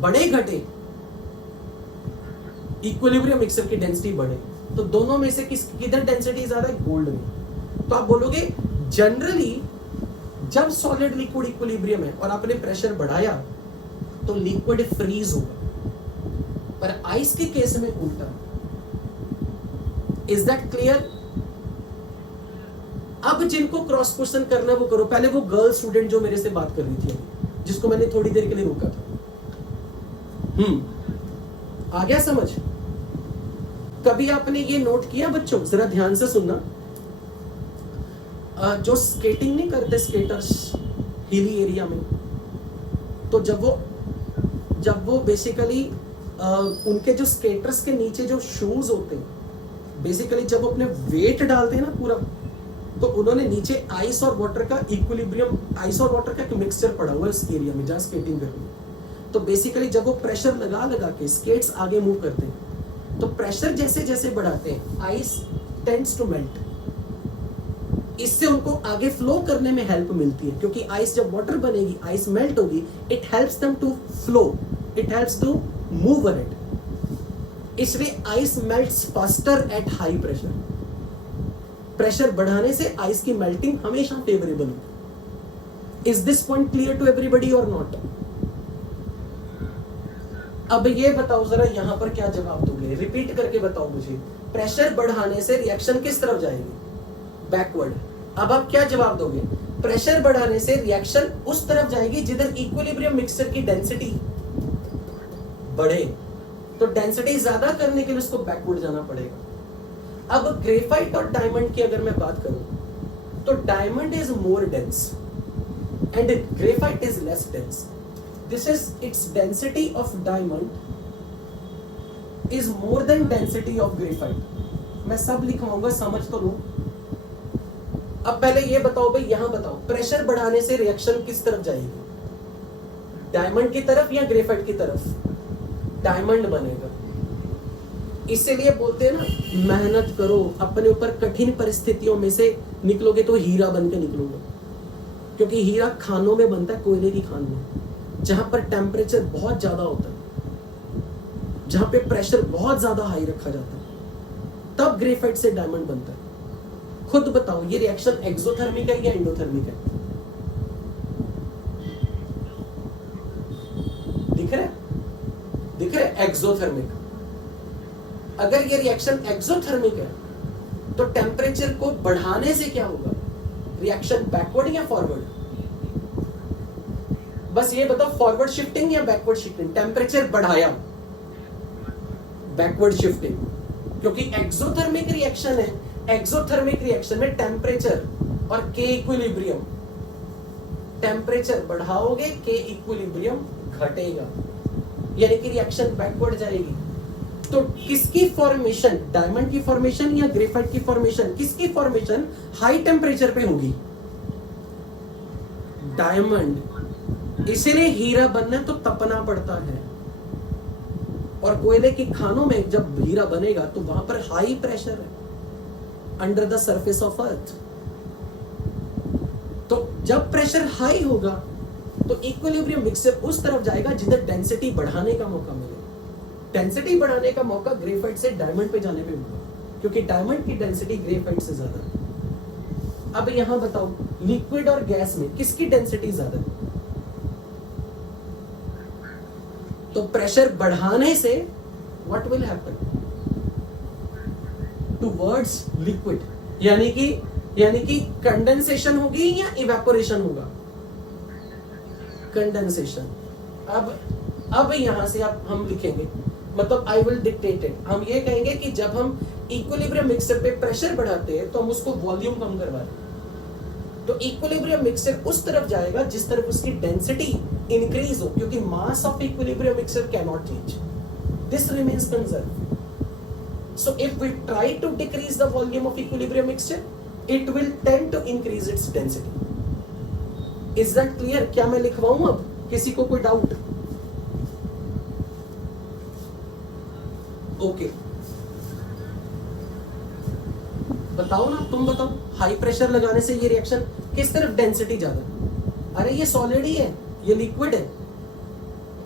बढ़े घटे, इक्विलिब्रियम मिक्सचर की डेंसिटी बढ़े, तो दोनों में से किधर डेंसिटी ज्यादा है? गोल्ड में। तो आप बोलोगे जनरली जब सॉलिड लिक्विड इक्विलिब्रियम है और आपने प्रेशर बढ़ाया तो लिक्विड फ्रीज होगा, पर आइस के केस में उल्टा। Is that clear? अब जिनको क्रॉस क्वेश्चन करना है वो करो। पहले वो गर्ल स्टूडेंट जो मेरे से बात कर रही थी, जिसको मैंने थोड़ी देर के लिए रोका था, आ गया समझ? कभी आपने ये नोट किया बच्चों, जरा ध्यान से सुनना, जो स्केटिंग नहीं करते स्केटर्स हिली एरिया में, तो जब वो बेसिकली उनके जो स्केटर्स के नीचे जो शूज होते हैं, बेसिकली जब वो अपने वेट डालते हैं ना पूरा, तो उन्होंने नीचे आइस और वाटर का इक्विलिब्रियम, आइस और वाटर का एक मिक्सचर पड़ा हुआ है उस एरिया में जहां स्केटिंग कर रही है। तो बेसिकली जब वो प्रेशर लगा के स्केट्स आगे मूव करते हैं, तो प्रेशर जैसे जैसे बढ़ाते हैं आइस टेंड्स टू मेल्ट। इससे उनको आगे फ्लो करने में हेल्प मिलती है, क्योंकि आइस जब वाटर बनेगी, आइस मेल्ट होगी, it helps them to flow, it helps to move ahead. इसलिए ice melts faster at high pressure. Pressure बढ़ाने से आइस की मेल्टिंग हमेशा फेवरेबल है। Is this point clear to everybody और नॉट? अब ये बताओ जरा, यहां पर क्या जवाब दोगे? रिपीट करके बताओ मुझे। प्रेशर बढ़ाने से रिएक्शन किस तरफ जाएगी? बैकवर्ड। अब आप क्या जवाब दोगे? प्रेशर बढ़ाने से रिएक्शन उस तरफ जाएगी जिधर इक्विलिब्रियम मिक्सचर की डेंसिटी बढ़े, तो डेंसिटी ज्यादा करने के लिए उसको बैकवर्ड जाना पड़ेगा। अब ग्रेफाइट और डायमंड की अगर मैं बात करूं, तो diamond is more dense and graphite is less dense. This is its density of diamond is more than density of graphite. मैं सब लिखवाऊंगा, समझ तो लो। अब पहले ये बताओ भाई, यहां बताओ, प्रेशर बढ़ाने से रिएक्शन किस तरफ जाएगी? डायमंड की तरफ या ग्रेफाइट की तरफ? डायमंड बनेगा। इसीलिए बोलते हैं ना, मेहनत करो, अपने ऊपर कठिन परिस्थितियों में से निकलोगे तो हीरा बन के निकलोगे। क्योंकि हीरा खानों में बनता है, कोयले की खान में, जहां पर टेम्परेचर बहुत ज्यादा होता है, जहां पे प्रेशर बहुत ज्यादा हाई रखा जाता है, तब ग्रेफाइट से डायमंड बनता है। खुद बताओ, ये रिएक्शन एक्सोथर्मिक है या एंडोथर्मिक है? दिख रहा है? एक्सोथर्मिक। अगर ये रिएक्शन एक्सोथर्मिक है तो टेम्परेचर को बढ़ाने से क्या होगा? रिएक्शन बैकवर्ड या फॉरवर्ड? बस ये बताओ, फॉरवर्ड शिफ्टिंग या बैकवर्ड शिफ्टिंग? टेम्परेचर बढ़ाया, बैकवर्ड शिफ्टिंग, क्योंकि एक्सोथर्मिक रिएक्शन है, एक्सोथर्मिक रिएक्शन में टेम्परेचर और के इक्विलिब्रियम, टेम्परेचर बढ़ाओगे के इक्विलिब्रियम घटेगा, यानी कि रिएक्शन बैकवर्ड जाएगी। तो किसकी फॉर्मेशन, डायमंड की फॉर्मेशन या ग्रेफाइट की फॉर्मेशन, किसकी फॉर्मेशन हाई टेम्परेचर पे होगी? डायमंड। इसीलिए हीरा बनना तो तपना पड़ता है, और कोयले की खानों में जब हीरा बनेगा तो वहां पर हाई प्रेशर है under the surface of earth. तो जब प्रेशर हाई होगा तो इक्विलिब्रियम मिक्सचर उस तरफ जाएगा जिधर डेंसिटी बढ़ाने का मौका मिले। डेंसिटी बढ़ाने का मौका ग्रेफाइट से डायमंड पे जाने पे होगा, क्योंकि डायमंड की डेंसिटी ग्रेफाइट से ज्यादा है। अब यहां बताओ, लिक्विड और गैस में किसकी डेंसिटी ज्यादा है? तो प्रेशर बढ़ाने से what will happen towards liquid, यानी कि कंडेंसेशन होगी या इवेपोरेशन होगा? कंडेंसेशन। अब यहां से आप हम लिखेंगे, मतलब आई विल डिक्टेट इट। हम ये कहेंगे कि जब हम इक्विलिब्रियम मिक्सचर पे प्रेशर बढ़ाते हैं तो हम उसको वॉल्यूम कम करवा रहे हैं। तो इक्विलिब्रियम मिक्सचर उस तरफ जाएगा जिस तरफ उसकी डेंसिटी इंक्रीज हो, क्योंकि mass of equilibrium mixture can not change, this remains conserve. So if we try to decrease the volume of equilibrium mixture, it will tend to increase its density. Is that clear? क्या मैं लिखवाऊं अब? किसी को कोई doubt? Okay, बताओ ना, तुम बताओ, हाई प्रेशर लगाने से ये रिएक्शन किस तरफ डेंसिटी ज्यादा? अरे ये सॉलिड ही है, ये लिक्विड है,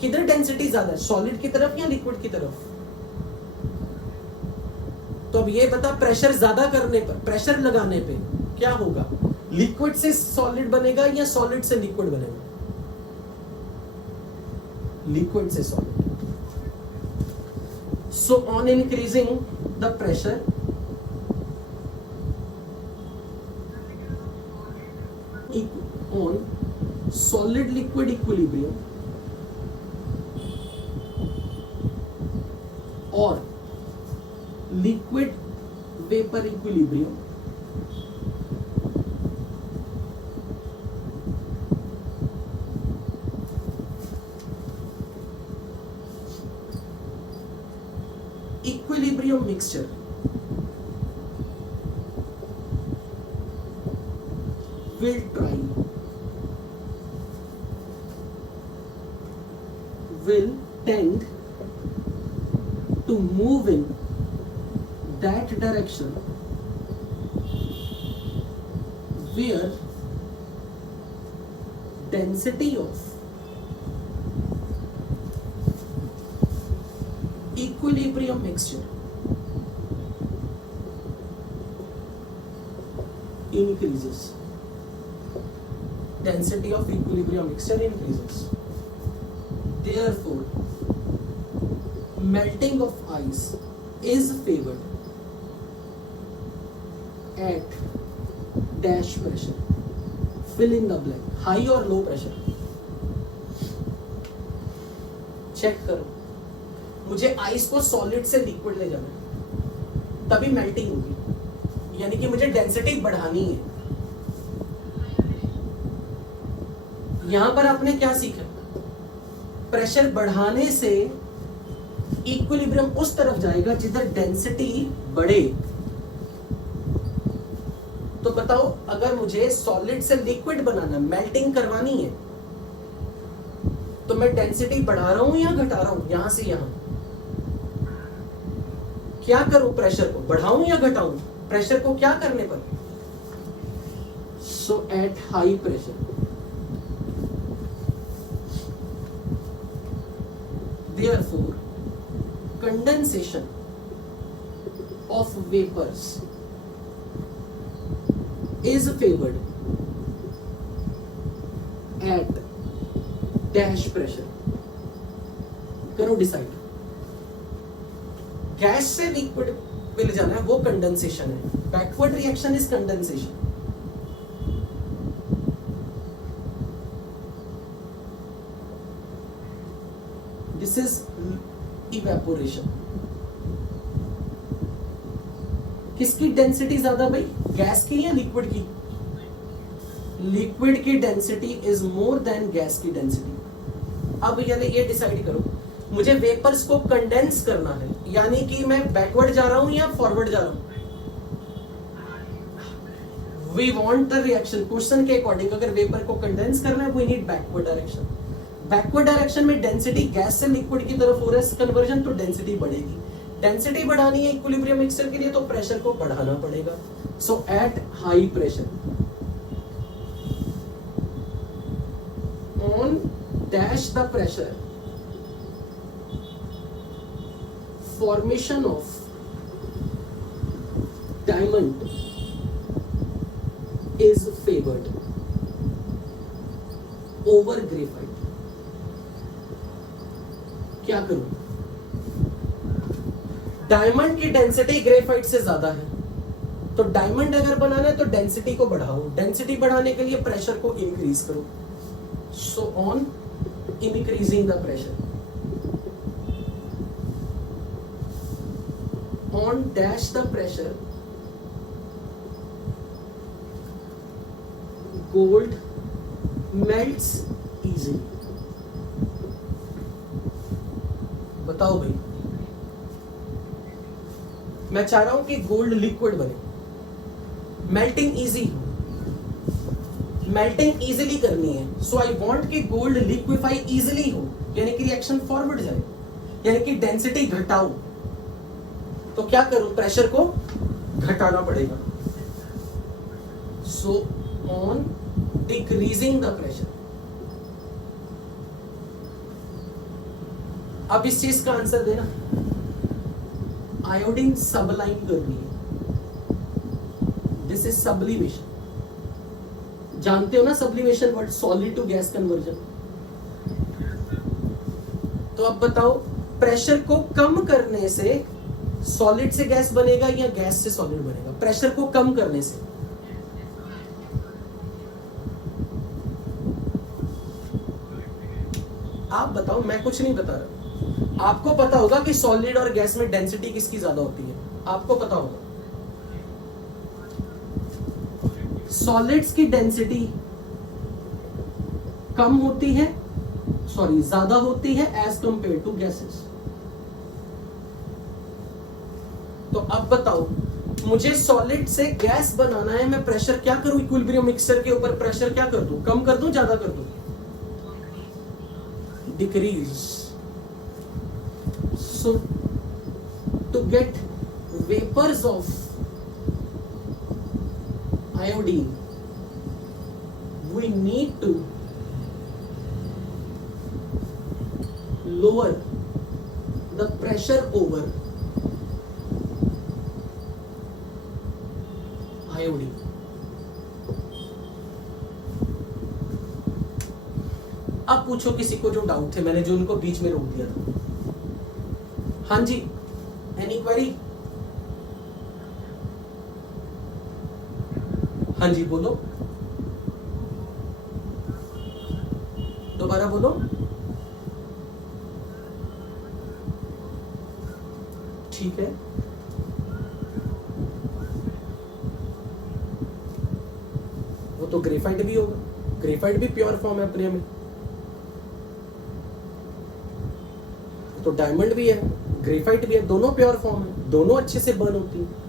किधर डेंसिटी ज्यादा है, सॉलिड की तरफ या लिक्विड की तरफ? तो अब ये बता, प्रेशर ज्यादा करने पर, प्रेशर लगाने पे क्या होगा? लिक्विड से सॉलिड बनेगा या सॉलिड से लिक्विड बनेगा? लिक्विड से solid. So on increasing the pressure, on solid liquid equilibrium or liquid vapor equilibrium, equilibrium mixture will tend to move in that direction where density of equilibrium mixture increases. Density of equilibrium mixture increases. Therefore, melting of ice is favored at dash pressure. Fill in the blank. High or low pressure? Check करो। मुझे ice को solid से liquid ले जाना है, तभी melting होगी, यानी कि मुझे डेंसिटी बढ़ानी है। यहां पर आपने क्या सीखा? प्रेशर बढ़ाने से इक्विलिब्रियम उस तरफ जाएगा जिधर डेंसिटी बढ़े। तो बताओ, अगर मुझे सॉलिड से लिक्विड बनाना, मेल्टिंग करवानी है, तो मैं डेंसिटी बढ़ा रहा हूं या घटा रहा हूं? यहां से यहां क्या करूं? प्रेशर को बढ़ाऊं या घटाऊं? प्रेशर को क्या करने पर? So at high pressure, therefore condensation of vapors is favored at dash pressure. करो डिसाइड। गैस से लिक्विड पे ले जाना है, वो कंडेंसेशन है। Backward reaction is condensation. This is evaporation. किसकी डेंसिटी ज्यादा भाई, गैस की या लिक्विड की? लिक्विड की density is more than gas की डेंसिटी। अब ये डिसाइड करो, मुझे वेपर्स को कंडेंस करना है, यानी कि मैं बैकवर्ड जा रहा हूं या फॉरवर्ड जा रहा हूं? We want the reaction, question के अकॉर्डिंग अगर वेपर को कंडेंस करना है we need backward direction. Backward direction में डेंसिटी गैस से लिक्विड की तरफ हो रहा है कन्वर्जन, तो डेंसिटी बढ़ेगी। डेंसिटी बढ़ानी है इक्विलिब्रियम मिक्सचर के लिए तो प्रेशर को बढ़ाना पड़ेगा। So at high pressure on dash the pressure formation of diamond is favored over graphite। क्या करूं? डायमंड की डेंसिटी ग्रेफाइट से ज्यादा है, तो डायमंड अगर बनाना है तो डेंसिटी को बढ़ाओ। डेंसिटी बढ़ाने के लिए प्रेशर को इंक्रीज करो। So on increasing the pressure on dash the pressure, gold melts easily। बताओ भाई, मैं चाह रहा हूं कि गोल्ड लिक्विड बने, मेल्टिंग इजी हो, मेल्टिंग इजीली करनी है। सो आई वांट कि गोल्ड लिक्विफाई इजीली हो, यानी कि रिएक्शन फॉरवर्ड जाए, यानी कि डेंसिटी घटाओ। तो क्या करूं? प्रेशर को घटाना पड़ेगा। So on decreasing the pressure. अब इस चीज का आंसर देना, आयोडीन सबलाइन करनी है, दिस इज सब्लिमेशन। जानते हो ना sublimation word, solid to gas conversion. तो अब बताओ, प्रेशर को कम करने से सॉलिड से गैस बनेगा या गैस से सॉलिड बनेगा? प्रेशर को कम करने से। आप बताओ, मैं कुछ नहीं बता रहा। आपको पता होगा कि सॉलिड और गैस में डेंसिटी किसकी ज्यादा होती है, आपको पता होगा। सॉलिड्स की डेंसिटी कम होती है, सॉरी ज्यादा होती है एज कंपेयर टू गैसेस। तो अब बताओ, मुझे सॉलिड से गैस बनाना है, मैं प्रेशर क्या करूं? इक्विलिब्रियम मिक्सचर के ऊपर प्रेशर क्या कर दूं? कम कर दूं, ज्यादा कर दूं? Decrease. So to get vapours of iodine we need to lower the pressure over iodine। अब पूछो किसी को जो डाउट थे, मैंने जो उनको बीच में रोक दिया था। हाँ जी, एनी क्वेरी? हाँ जी बोलो, दोबारा बोलो। ठीक है, वो तो ग्रेफाइट भी होगा, ग्रेफाइट भी प्योर फॉर्म है अपने में, तो डायमंड भी है, ग्रेफाइट भी है, दोनों प्योर फॉर्म है, दोनों अच्छे से बर्न होती है।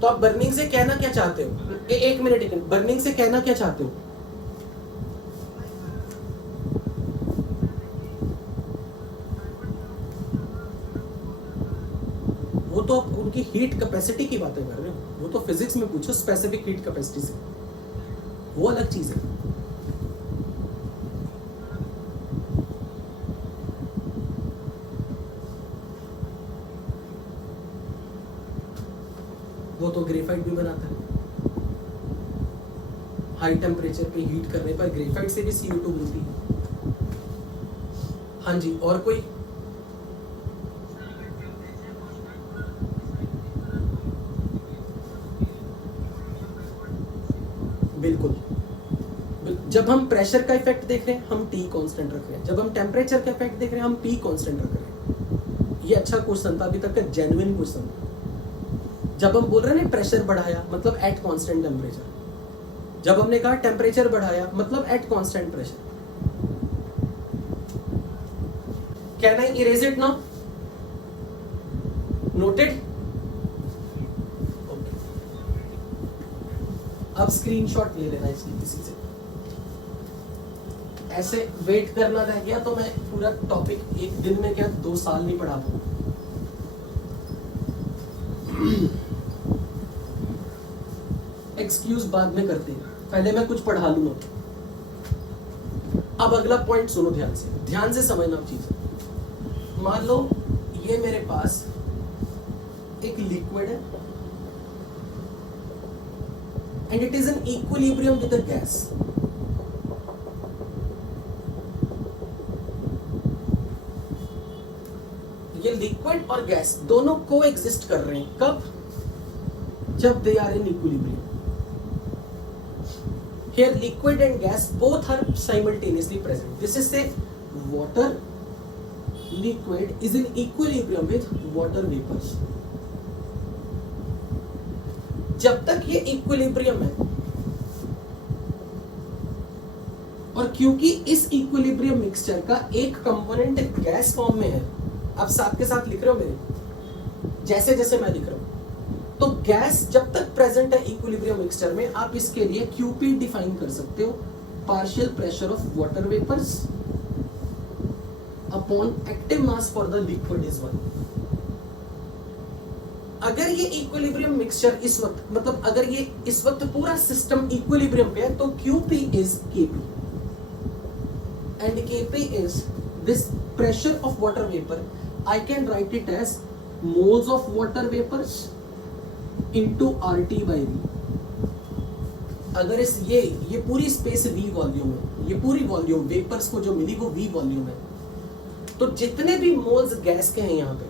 तो आप बर्निंग से कहना क्या चाहते हो? एक मिनट, बर्निंग से कहना क्या चाहते हो? वो तो उनकी हीट कैपेसिटी की बातें कर रहे हो, वो तो फिजिक्स में पूछो स्पेसिफिक हीट कैपेसिटी से, वो अलग चीज है। वो तो ग्रेफाइट भी बनाता है, हाई टेम्परेचर पे हीट करने पर ग्रेफाइट से भी CO2 मिलती है। हाँ जी, और कोई? बिल्कुल, जब हम प्रेशर का इफेक्ट देख रहे हैं हम T कांस्टेंट रख रहे हैं, जब हम टेम्परेचर का इफेक्ट देख रहे हैं हम P कांस्टेंट रख रहे हैं। ये अच्छा क्वेश्चन था, अभी तक का जेन्युइन क्वेश्चन। जब हम बोल रहे हैं प्रेशर बढ़ाया मतलब एट कांस्टेंट टेम्परेचर, जब हमने कहा टेम्परेचर बढ़ाया मतलब at constant pressure. Can I erase it now? Noted? Okay, अब स्क्रीनशॉट ले लेना इसकी किसी से। ऐसे वेट करना रह गया तो मैं पूरा टॉपिक एक दिन में क्या 2 साल नहीं पढ़ा पाऊँ। एक्सक्यूज बाद में करते हैं, पहले मैं कुछ पढ़ा लूंगा। अब अगला पॉइंट सुनो ध्यान से समझना चीज। मान लो ये मेरे पास एक लिक्विड है and it is an equilibrium with the gas. ये लिक्विड और गैस दोनों को एग्जिस्ट कर रहे हैं, कब? जब they are in equilibrium. Here liquid and gas both are simultaneously present. This is say water liquid is in equilibrium with water vapors. जब तक ये इक्विलिब्रियम है, और क्योंकि इस इक्विलिब्रियम मिक्सचर का एक कंपोनेंट गैस फॉर्म में है, आप साथ के साथ लिख रहे हो मेरे जैसे जैसे मैं लिख रहा हूं, तो गैस जब तक प्रेजेंट है इक्विलिब्रियम मिक्सचर में, आप इसके लिए क्यूपी डिफाइन कर सकते हो, partial pressure of water vapours upon active mass for the liquid is 1। अगर ये इक्विलिब्रियम मिक्सचर इस वक्त, मतलब अगर ये इस वक्त पूरा सिस्टम इक्विलिब्रियम पे है, तो Qp is Kp and Kp is this pressure of water vapour. I can write it as moles of water vapours into RT by V। अगर इस ये पूरी स्पेस V वॉल्यूम है, ये पूरी वॉल्यूम वेपर्स को जो मिली वो V वॉल्यूम है, तो जितने भी मोल्स गैस के हैं यहाँ पे,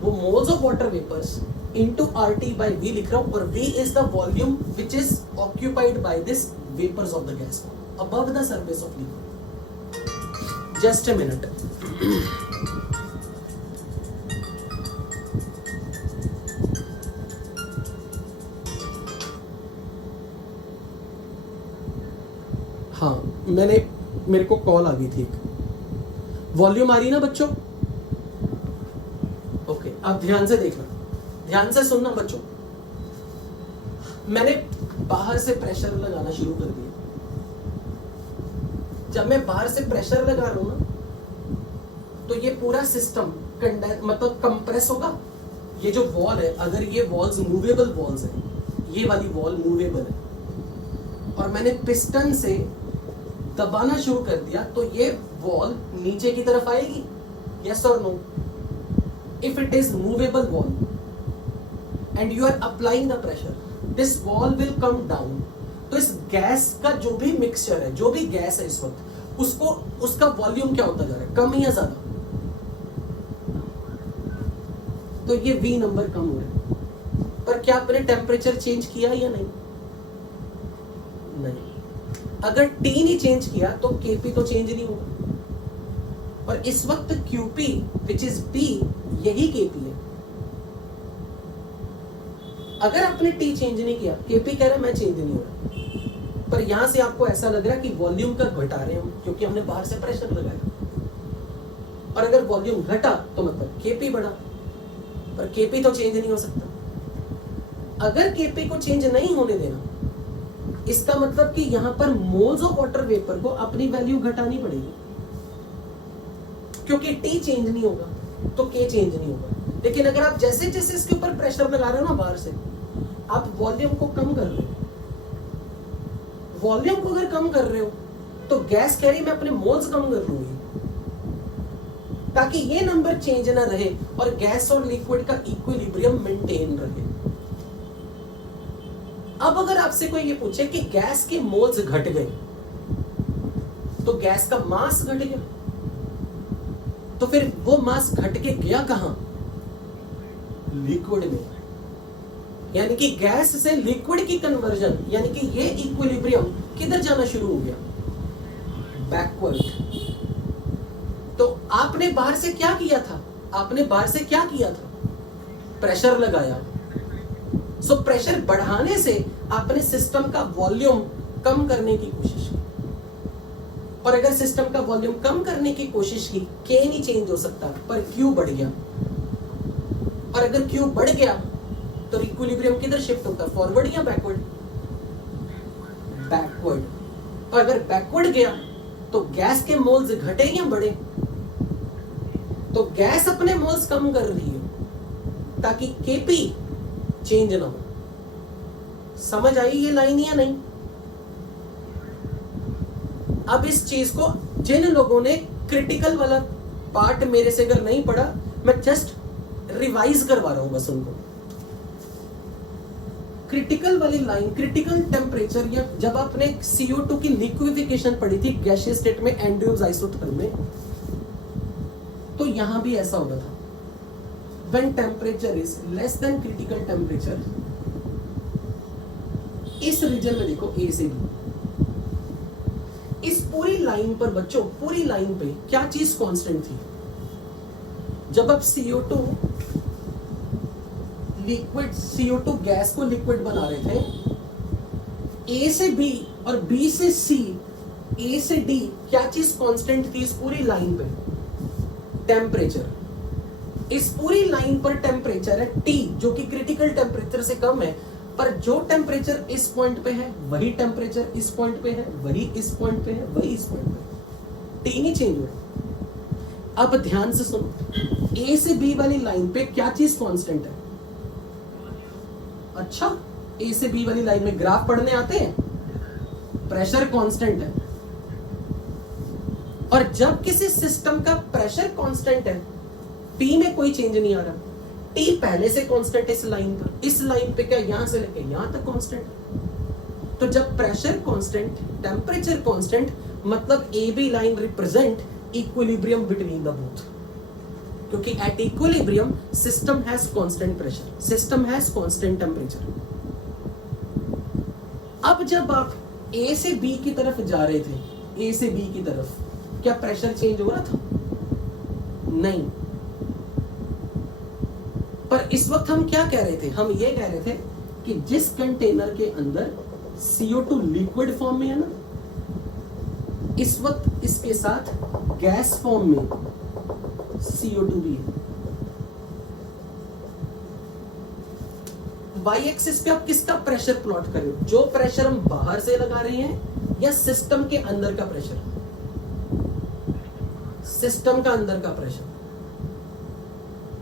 वो moles of water vapours into RT by V लिख रहा हूं, और V is the volume which is occupied by this vapours of the gas above the surface of liquid. Just a minute. हाँ, मेरे को कॉल आ गई थी। वॉल्यूम आ रही ना बच्चों? ओके, अब ध्यान से देखना, ध्यान से सुनना बच्चों। मैंने बाहर से प्रेशर लगाना शुरू कर दिया। जब मैं बाहर से प्रेशर लगा रहा हूं ना, तो ये पूरा सिस्टम मतलब कंप्रेस होगा। ये जो वॉल है, अगर ये वॉल्स मूवेबल वॉल्स है, ये वाली वॉल मूवेबल है, और मैंने पिस्टन से दबाना शुरू कर दिया, तो ये वॉल नीचे की तरफ आएगी। यस और no? If it is movable wall and you are applying the pressure, this wall will come down. तो इस गैस का जो भी मिक्सचर है, जो भी गैस है इस वक्त, उसका वॉल्यूम क्या होता जा रहा है, कम या ज्यादा? तो ये V नंबर कम हो रहा है। पर क्या आपने टेम्परेचर चेंज किया या नहीं? नहीं। अगर T नहीं चेंज किया तो Kp तो चेंज नहीं होगा, और इस वक्त Qp विच इज P, यही Kp है। अगर आपने T चेंज नहीं किया, Kp कह रहा है मैं चेंज नहीं हो रहा, पर यहां से आपको ऐसा लग रहा है कि वॉल्यूम का घटा रहे हैं हम, क्योंकि हमने बाहर से प्रेशर लगाया। और अगर वॉल्यूम घटा तो मतलब Kp बढ़ा, पर Kp तो चेंज नहीं हो सकता। अगर Kp को चेंज नहीं होने देना, इसका मतलब कि यहां पर मोल्स ऑफ वाटर वेपर को अपनी वैल्यू घटानी पड़ेगी, क्योंकि T चेंज नहीं होगा तो K चेंज नहीं होगा। लेकिन अगर आप जैसे जैसे इसके ऊपर प्रेशर लगा रहे हो ना बाहर से, आप वॉल्यूम को कम कर रहे हो। वॉल्यूम को अगर कम कर रहे हो तो गैस कह रही मैं अपने मोल्स कम कर लूंगी, ताकि ये नंबर चेंज ना रहे और गैस और लिक्विड का इक्विलिब्रियम मेंटेन रहे। अब अगर आपसे कोई ये पूछे कि गैस के मोल्स घट गए, तो गैस का मास घट गया, तो फिर वो मास घट के गया कहां? लिक्विड में। यानी कि गैस से लिक्विड की कन्वर्जन, यानी कि ये इक्विलिब्रियम किधर जाना शुरू हो गया? बैकवर्ड। तो आपने बाहर से क्या किया था? आपने बाहर से क्या किया था? प्रेशर लगाया, सो प्रेशर बढ़ाने से आपने सिस्टम का वॉल्यूम कम करने की कोशिश की, और अगर सिस्टम का वॉल्यूम कम करने की कोशिश की, के नहीं चेंज हो सकता पर क्यू बढ़ गया, और अगर क्यू बढ़ गया तो इक्विलिब्रियम किधर शिफ्ट होता है, फॉरवर्ड या बैकवर्ड? बैकवर्ड। और अगर बैकवर्ड गया तो गैस के मोल्स घटे या बढ़े? तो गैस अपने मोल्स कम कर रही है ताकि केपी चेंज ना हो। समझ आई ये लाइन या नहीं? अब इस चीज को जिन लोगों ने क्रिटिकल वाला पार्ट मेरे से अगर नहीं पढ़ा, मैं जस्ट रिवाइज करवा रहा हूं बस उनको। क्रिटिकल वाली लाइन, क्रिटिकल टेम्परेचर, या जब आपने CO2 की लिक्विफिकेशन पढ़ी थी गैसियस स्टेट में एंड्रयूज आइसोथर्म में, तो यहां भी ऐसा होता था। When temperature is less than critical temperature, इस रीजन में देखो A से B, इस पूरी लाइन पर बच्चों, पूरी लाइन पे क्या चीज कांस्टेंट थी? जब आप CO2 लिक्विड, CO2 गैस को लिक्विड बना रहे थे, A से B और B से C, A से D, क्या चीज कांस्टेंट थी इस पूरी लाइन पे? टेम्परेचर। इस पूरी लाइन पर टेम्परेचर है T, जो कि क्रिटिकल टेम्परेचर से कम है, पर जो टेम्परेचर इस पॉइंट पे है वही टेम्परेचर इस पॉइंट पे है, वही इस पॉइंट पे है, वही इस पॉइंट पे। T नहीं चेंज हुआ। अब ध्यान से सुनो, A से B वाली लाइन पे क्या चीज कांस्टेंट है? अच्छा, A से B वाली लाइन में ग्राफ पढ़ने आते हैं? प्रेशर कांस्टेंट है। और जब किसी सिस्टम का प्रेशर कांस्टेंट है, P में कोई चेंज नहीं आ रहा, T पहले से कांस्टेंट इस लाइन पर, इस लाइन पे क्या यहां से लेके यहां तक कांस्टेंट। तो जब प्रेशर कांस्टेंट, टेम्परेचर कांस्टेंट, मतलब AB line represent equilibrium between the both, क्योंकि at equilibrium system has constant pressure, system has constant temperature. अब जब आप A से B की तरफ जा रहे थे, A से B की तरफ, क्या प्रेशर चेंज हो रहा था? नहीं। पर इस वक्त हम क्या कह रहे थे? हम ये कह रहे थे कि जिस कंटेनर के अंदर CO2 लिक्विड फॉर्म में है ना, इस वक्त इसके साथ गैस फॉर्म में CO2 भी है। वाई एक्सिस पे आप किसका प्रेशर प्लॉट कर रहे हो? जो प्रेशर हम बाहर से लगा रहे हैं या सिस्टम के अंदर का प्रेशर? सिस्टम का अंदर का प्रेशर।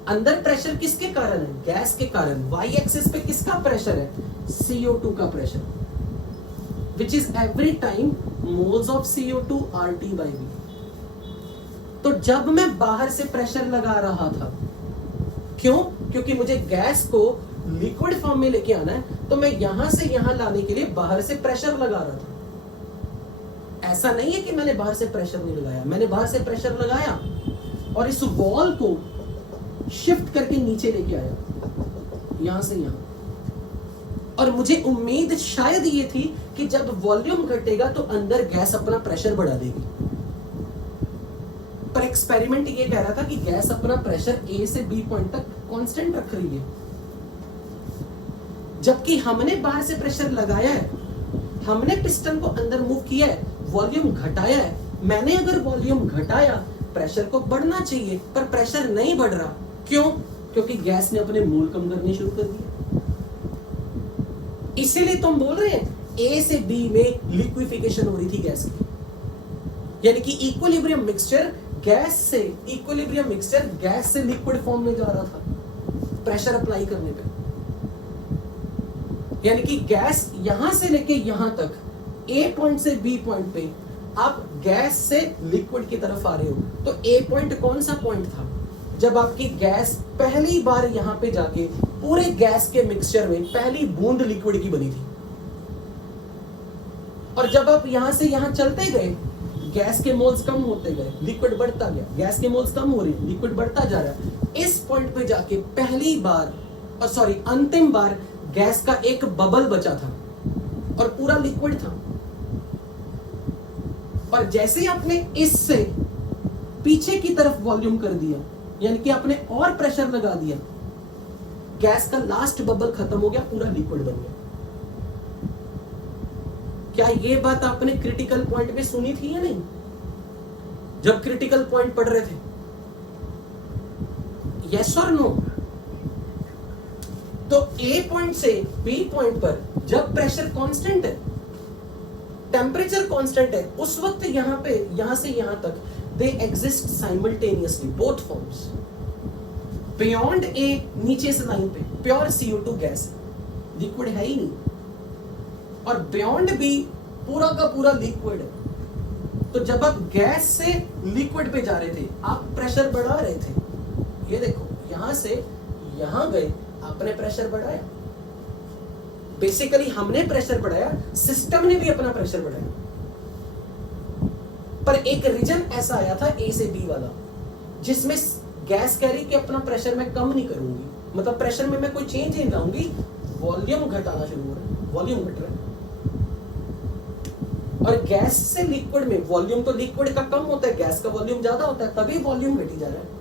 अंदर प्रेशर किसके कारण है? गैस के कारण। वाई एक्सिस पे किसका प्रेशर है? CO2 का pressure, which is every time moles of CO2 RT by V। तो जब मैं बाहर से प्रेशर लगा रहा था, क्यों? क्योंकि मुझे गैस को लिक्विड फॉर्म में लेके आना है, तो मैं यहां से यहां लाने के लिए बाहर से प्रेशर लगा रहा था। ऐसा नहीं है कि मैंने बाहर से प्रेशर नहीं लगाया, मैंने बाहर से प्रेशर लगाया और इस वॉल को शिफ्ट करके नीचे लेके आया, यहां से यहां। और मुझे उम्मीद शायद ये थी कि जब वॉल्यूम घटेगा तो अंदर गैस अपना प्रेशर बढ़ा देगी, पर एक्सपेरिमेंट ये कह रहा था कि गैस अपना प्रेशर A से B पॉइंट तक कांस्टेंट रख रही है, जबकि हमने बाहर से प्रेशर लगाया है, हमने पिस्टन को अंदर मूव किया है, वॉल्यूम घटाया है। मैंने अगर वॉल्यूम घटाया, प्रेशर को बढ़ना चाहिए, पर प्रेशर नहीं बढ़ रहा। क्यों? क्योंकि गैस ने अपने मोल कम करने शुरू कर दिए। इसीलिए तुम बोल रहे हैं A से B में लिक्विफिकेशन हो रही थी गैस की, यानी कि इक्विलिब्रियम मिक्सचर गैस से, इक्विलिब्रियम मिक्सचर गैस से लिक्विड फॉर्म में जा रहा था प्रेशर अप्लाई करने पे। यानी कि गैस यहां से लेके यहां तक, A पॉइंट से B पॉइंट पे आप गैस से लिक्विड की तरफ आ रहे हो। तो A पॉइंट कौन सा पॉइंट था? जब आपकी गैस पहली बार यहां पे जाके पूरे गैस के मिक्सचर में पहली बूंद लिक्विड की बनी थी, और जब आप यहां से यहां चलते गए, गैस के मोल्स कम होते गए, लिक्विड बढ़ता गया, गैस के मोल्स कम हो रहे हैं, लिक्विड बढ़ता जा रहा है। इस पॉइंट पे जाके पहली बार, और सॉरी अंतिम बार, गैस का एक बबल बचा था और पूरा लिक्विड था। और जैसे ही आपने इससे पीछे की तरफ वॉल्यूम कर दिया, यानी कि आपने और प्रेशर लगा दिया, गैस का लास्ट बबल खत्म हो गया, पूरा लिक्विड बन गया। क्या ये बात आपने क्रिटिकल पॉइंट पे सुनी थी या नहीं, जब क्रिटिकल पॉइंट पढ़ रहे थे? यस और नो? तो ए पॉइंट से बी पॉइंट पर जब प्रेशर कांस्टेंट है, टेम्परेचर कांस्टेंट है, उस वक्त यहां पे, यहां से यहां तक they exist simultaneously both forms. Beyond A, नीचे से लाइन पे प्योर CO2 गैस, लिक्विड है ही नहीं, और बियॉन्ड बी पूरा का पूरा लिक्विड है। तो जब आप गैस से लिक्विड पे जा रहे थे, आप प्रेशर बढ़ा रहे थे। ये देखो, यहां से यहां गए, आपने प्रेशर बढ़ाया। बेसिकली हमने प्रेशर बढ़ाया, सिस्टम ने भी अपना प्रेशर बढ़ाया। पर एक रीजन ऐसा आया था ए से बी वाला, जिसमें गैस कह रही कि अपना प्रेशर मैं कम नहीं करूंगी, मतलब प्रेशर में मैं कोई चेंज नहीं लाऊंगी, वॉल्यूम घटाना शुरू हो रहा है, वॉल्यूम घट रहा है। और गैस से लिक्विड में वॉल्यूम तो लिक्विड का कम होता है, गैस का वॉल्यूम ज्यादा होता है, तभी वॉल्यूम घटी जा रहा है।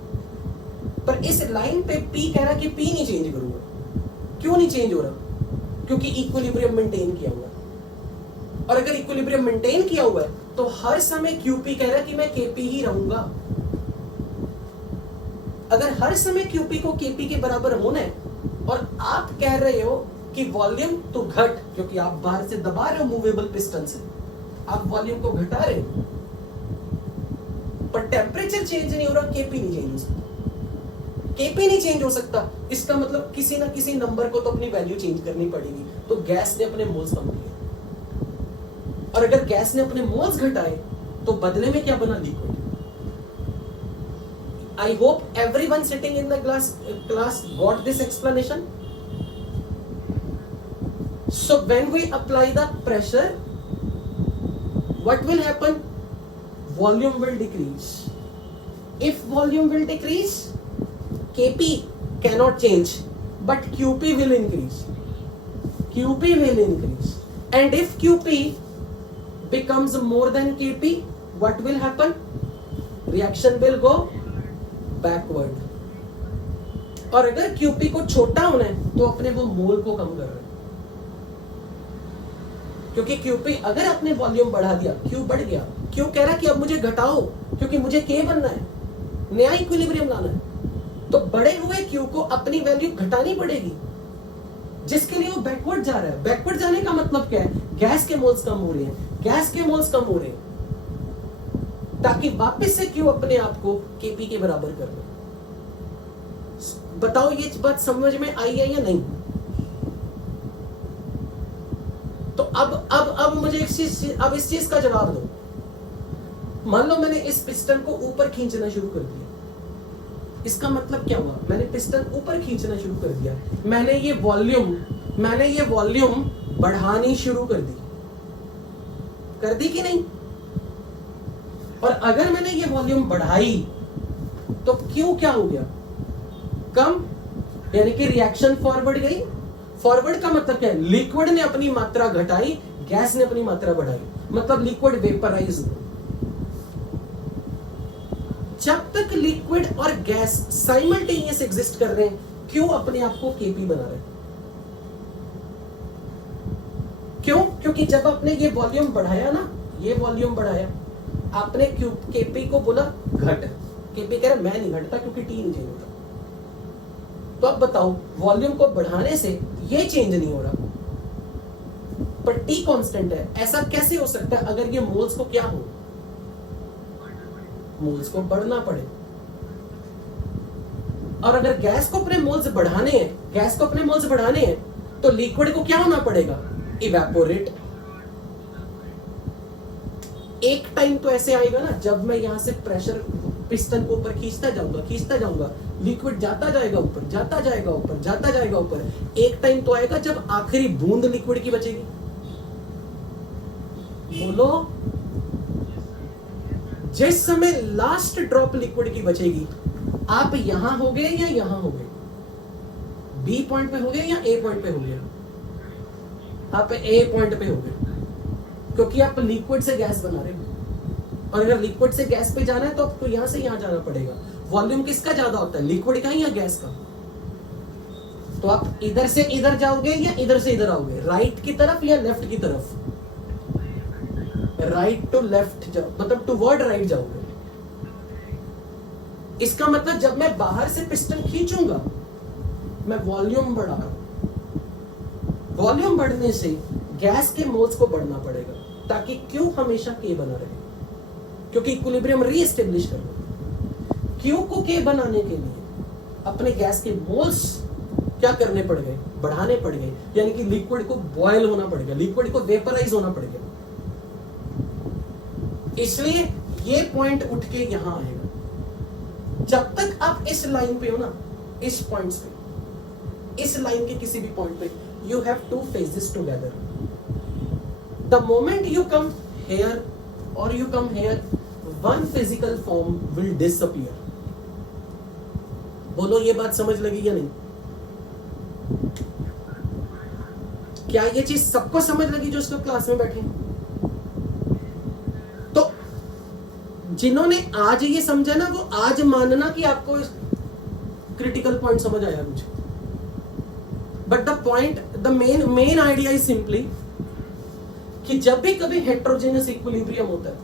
पर इस लाइन पे पी कह रहा कि पी नहीं चेंज करूंगा। क्यों नहीं चेंज हो रहा? क्योंकि इक्विलिब्रियम मेंटेन किया हुआ है। और अगर इक्विलिब्रियम मेंटेन किया हुआ है तो हर समय क्यूपी कह रहा कि मैं केपी ही रहूंगा। अगर हर समय क्यूपी को केपी के बराबर होना है और आप कह रहे हो कि वॉल्यूम तो घट, क्योंकि आप बाहर से दबा रहे हो मूवेबल पिस्टन से, आप वॉल्यूम को घटा रहे हो, पर टेम्परेचर चेंज नहीं हो रहा, केपी नहीं चेंज हो सकता। केपी नहीं चेंज हो सकता, इसका मतलब किसी ना किसी नंबर को तो अपनी वैल्यू चेंज करनी पड़ेगी। तो गैस ने अपने मोल्स कम किए, और अगर गैस ने अपने मोल्स घटाए तो बदले में क्या बना? Liquid. I hope everyone sitting in the class got this explanation. So when we apply the pressure, what will happen? Volume will decrease. If volume will decrease, Kp cannot change, but Qp will increase. Qp will increase. And if Qp becomes more than Kp, what will happen? Reaction will go backward. और अगर Qp को छोटा होना है तो अपने वो मोल को कम कर रहे हैं, क्योंकि क्यूपी अगर आपने वॉल्यूम बढ़ा दिया, क्यू बढ़ गया, क्यू कह रहा कि अब मुझे घटाओ, क्योंकि मुझे के बनना है, नया इक्विलिब्रियम लाना है। तो बढ़े हुए क्यू को अपनी वैल्यू घटानी पड़ेगी, जिसके लिए वो बैकवर्ड जा रहा है। बैकवर्ड जाने का मतलब क्या है? गैस के मोल्स कम हो रहे हैं, गैस के मोल्स कम हो रहे हैं, ताकि वापस से क्यू अपने आप को केपी के बराबर कर ले। बताओ ये बात समझ में आई है या नहीं? तो अब मुझे इस चीज का जवाब दो। मान लो मैंने इस पिस्टन को ऊपर खींचना शुरू कर दिया, इसका मतलब क्या हुआ? मैंने पिस्टन ऊपर खींचना शुरू कर दिया, मैंने ये वॉल्यूम बढ़ानी शुरू कर दी कि नहीं? और अगर मैंने ये वॉल्यूम बढ़ाई तो क्यों क्या हो गया? कम, यानी कि रिएक्शन फॉरवर्ड गई। फॉरवर्ड का मतलब क्या है? लिक्विड ने अपनी मात्रा घटाई, गैस ने अपनी मात्रा बढ़ाई, मतलब लिक्विड वेपराइज हुआ। जब तक लिक्विड और गैस साइमल्टेनियस एग्जिस्ट कर रहे हैं, क्यों अपने आप को केपी बना रहे हैं? क्यों? क्योंकि जब आपने ये वॉल्यूम बढ़ाया ना, ये वॉल्यूम बढ़ाया, आपने केपी को बोला घट, केपी कह रहा मैं नहीं घटता क्योंकि टी नहीं चेंज होता। तो अब बताओ, वॉल्यूम को बढ़ाने से ये चेंज नहीं हो रहा, पर टी कांस्टेंट है, ऐसा कैसे हो सकता है? अगर ये मोल्स को क्या हो, मोल्स को बढ़ना पड़े। और अगर गैस को अपने मोल्स बढ़ाने हैं, तो लिक्विड को क्या होना पड़ेगा? इवेपोरेट। एक टाइम तो ऐसे आएगा ना, जब मैं यहां से प्रेशर पिस्टन को ऊपर खींचता जाऊंगा, लिक्विड जाता जाएगा ऊपर। एक टाइम तो आएगा जब आखिरी बूंद लिक्विड की बचेगी। बोलो, जिस समय लास्ट ड्रॉप लिक्विड की बचेगी, आप यहां हो गए या यहां हो गए? बी पॉइंट पे हो गए या ए पॉइंट पे हो गए? आप ए पॉइंट पे हो गए, क्योंकि आप लिक्विड से गैस बना रहे हो। और अगर लिक्विड से गैस पे जाना है तो आपको यहां से यहां जाना पड़ेगा। वॉल्यूम किसका ज्यादा होता है, लिक्विड का या गैस का? तो आप इधर से इधर जाओगे या इधर से इधर आओगे, राइट की तरफ या लेफ्ट की तरफ? राइट टू लेफ्ट जाओ, मतलब टुवर्ड राइट जाओगे। इसका मतलब जब मैं बाहर से पिस्टन खींचूंगा मैं वॉल्यूम बढ़ा रहा हूं। वॉल्यूम बढ़ने से गैस के मोल्स को बढ़ना पड़ेगा ताकि क्यू हमेशा के बना रहे, क्योंकि इक्विलिब्रियम रीएस्टेब्लिश करना। क्यू को के बनाने के लिए अपने गैस के मोल्स क्या करने पड़ गए? बढ़ाने पड़ गए, यानी कि लिक्विड को बॉयल होना पड़ गया, लिक्विड को वेपराइज होना पड़ गया। इसलिए ये पॉइंट उठ के यहां आएगा। जब तक आप इस लाइन पे हो ना, इस पॉइंट्स पे, इस लाइन के किसी भी पॉइंट पे, you have two phases together. The moment you come here और you come here, one physical form will disappear. बोलो ये बात समझ लगी या नहीं? क्या ये चीज सबको समझ लगी जो इसको क्लास में बैठे? तो जिन्होंने आज ये समझा ना, वो आज मानना कि आपको क्रिटिकल पॉइंट समझ आया मुझे। But the point, the main idea is simply कि जब भी कभी हेट्रोजेनस इक्विलिब्रियम होता है,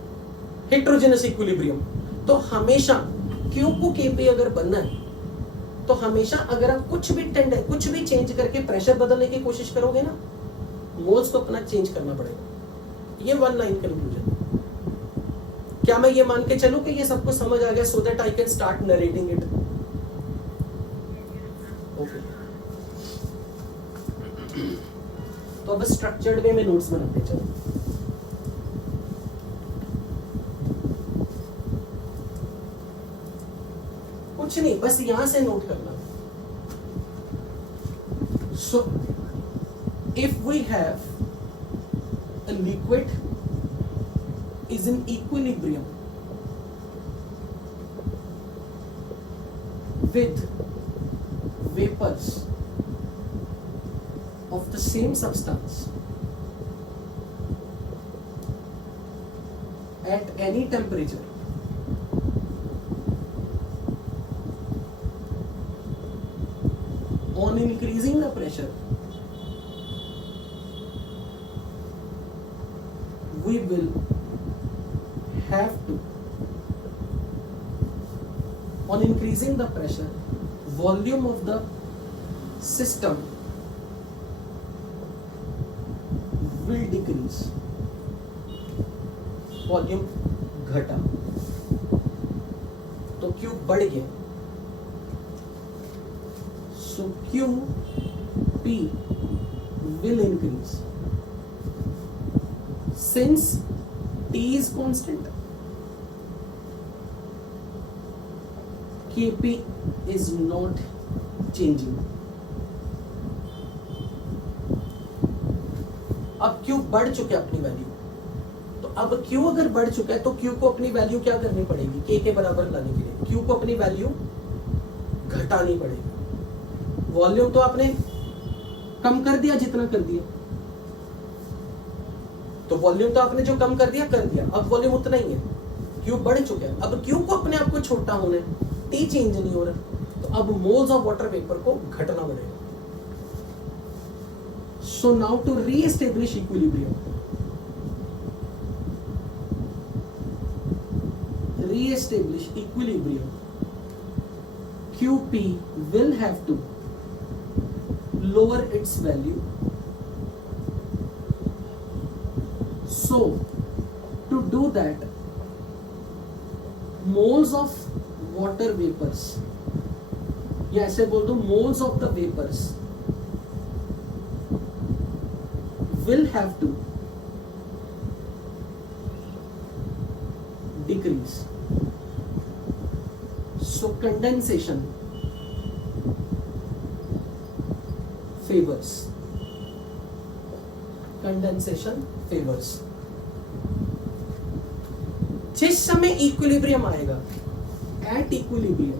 हेट्रोजेनस इक्विलिब्रियम, तो हमेशा क्यू को के पे अगर बनना है तो हमेशा अगर आप कुछ भी चेंज करके प्रेशर बदलने की कोशिश करोगे ना, मोल्स को अपना चेंज करना पड़ेगा। ये वन लाइन कंक्लूजन। क्या मैं ये मान के चलूं कि ये सबको समझ आ गया, so that I can start narrating it? Okay, तो अब स्ट्रक्चर्ड वे में नोट्स बनाते चलो। कुछ नहीं, बस यहां से नोट करना। So if we have a liquid is in equilibrium with vapors of the same substance at any temperature, on increasing the pressure we will have to, on increasing the pressure, volume of the system will decrease. Volume घटा तो Q बढ़ गया, so QP will increase. Since T is constant, Kp is not changing. अब Q बढ़ चुका है अपनी value, तो अब Q अगर बढ़ चुका है तो Q को अपनी वैल्यू क्या करनी पड़ेगी? K के बराबर लाने के लिए Q को अपनी वैल्यू घटानी पड़ेगी। वॉल्यूम तो आपने कम कर दिया जितना कर दिया, तो वॉल्यूम तो आपने जो कम कर दिया, अब वॉल्यूम उतना ही है, Q बढ़ चुका है। अब Q को अपने आप को छोटा होना है, T चेंज नहीं हो रहा, तो अब मोल्स ऑफ वाटर वेपर को घटना पड़ेगा। So now to reestablish equilibrium, QP will have to lower its value. So to do that, moles of water vapors, या ऐसे बोल दो moles of the vapors will have to decrease. So condensation favors. जिस समय equilibrium आएगा, at equilibrium,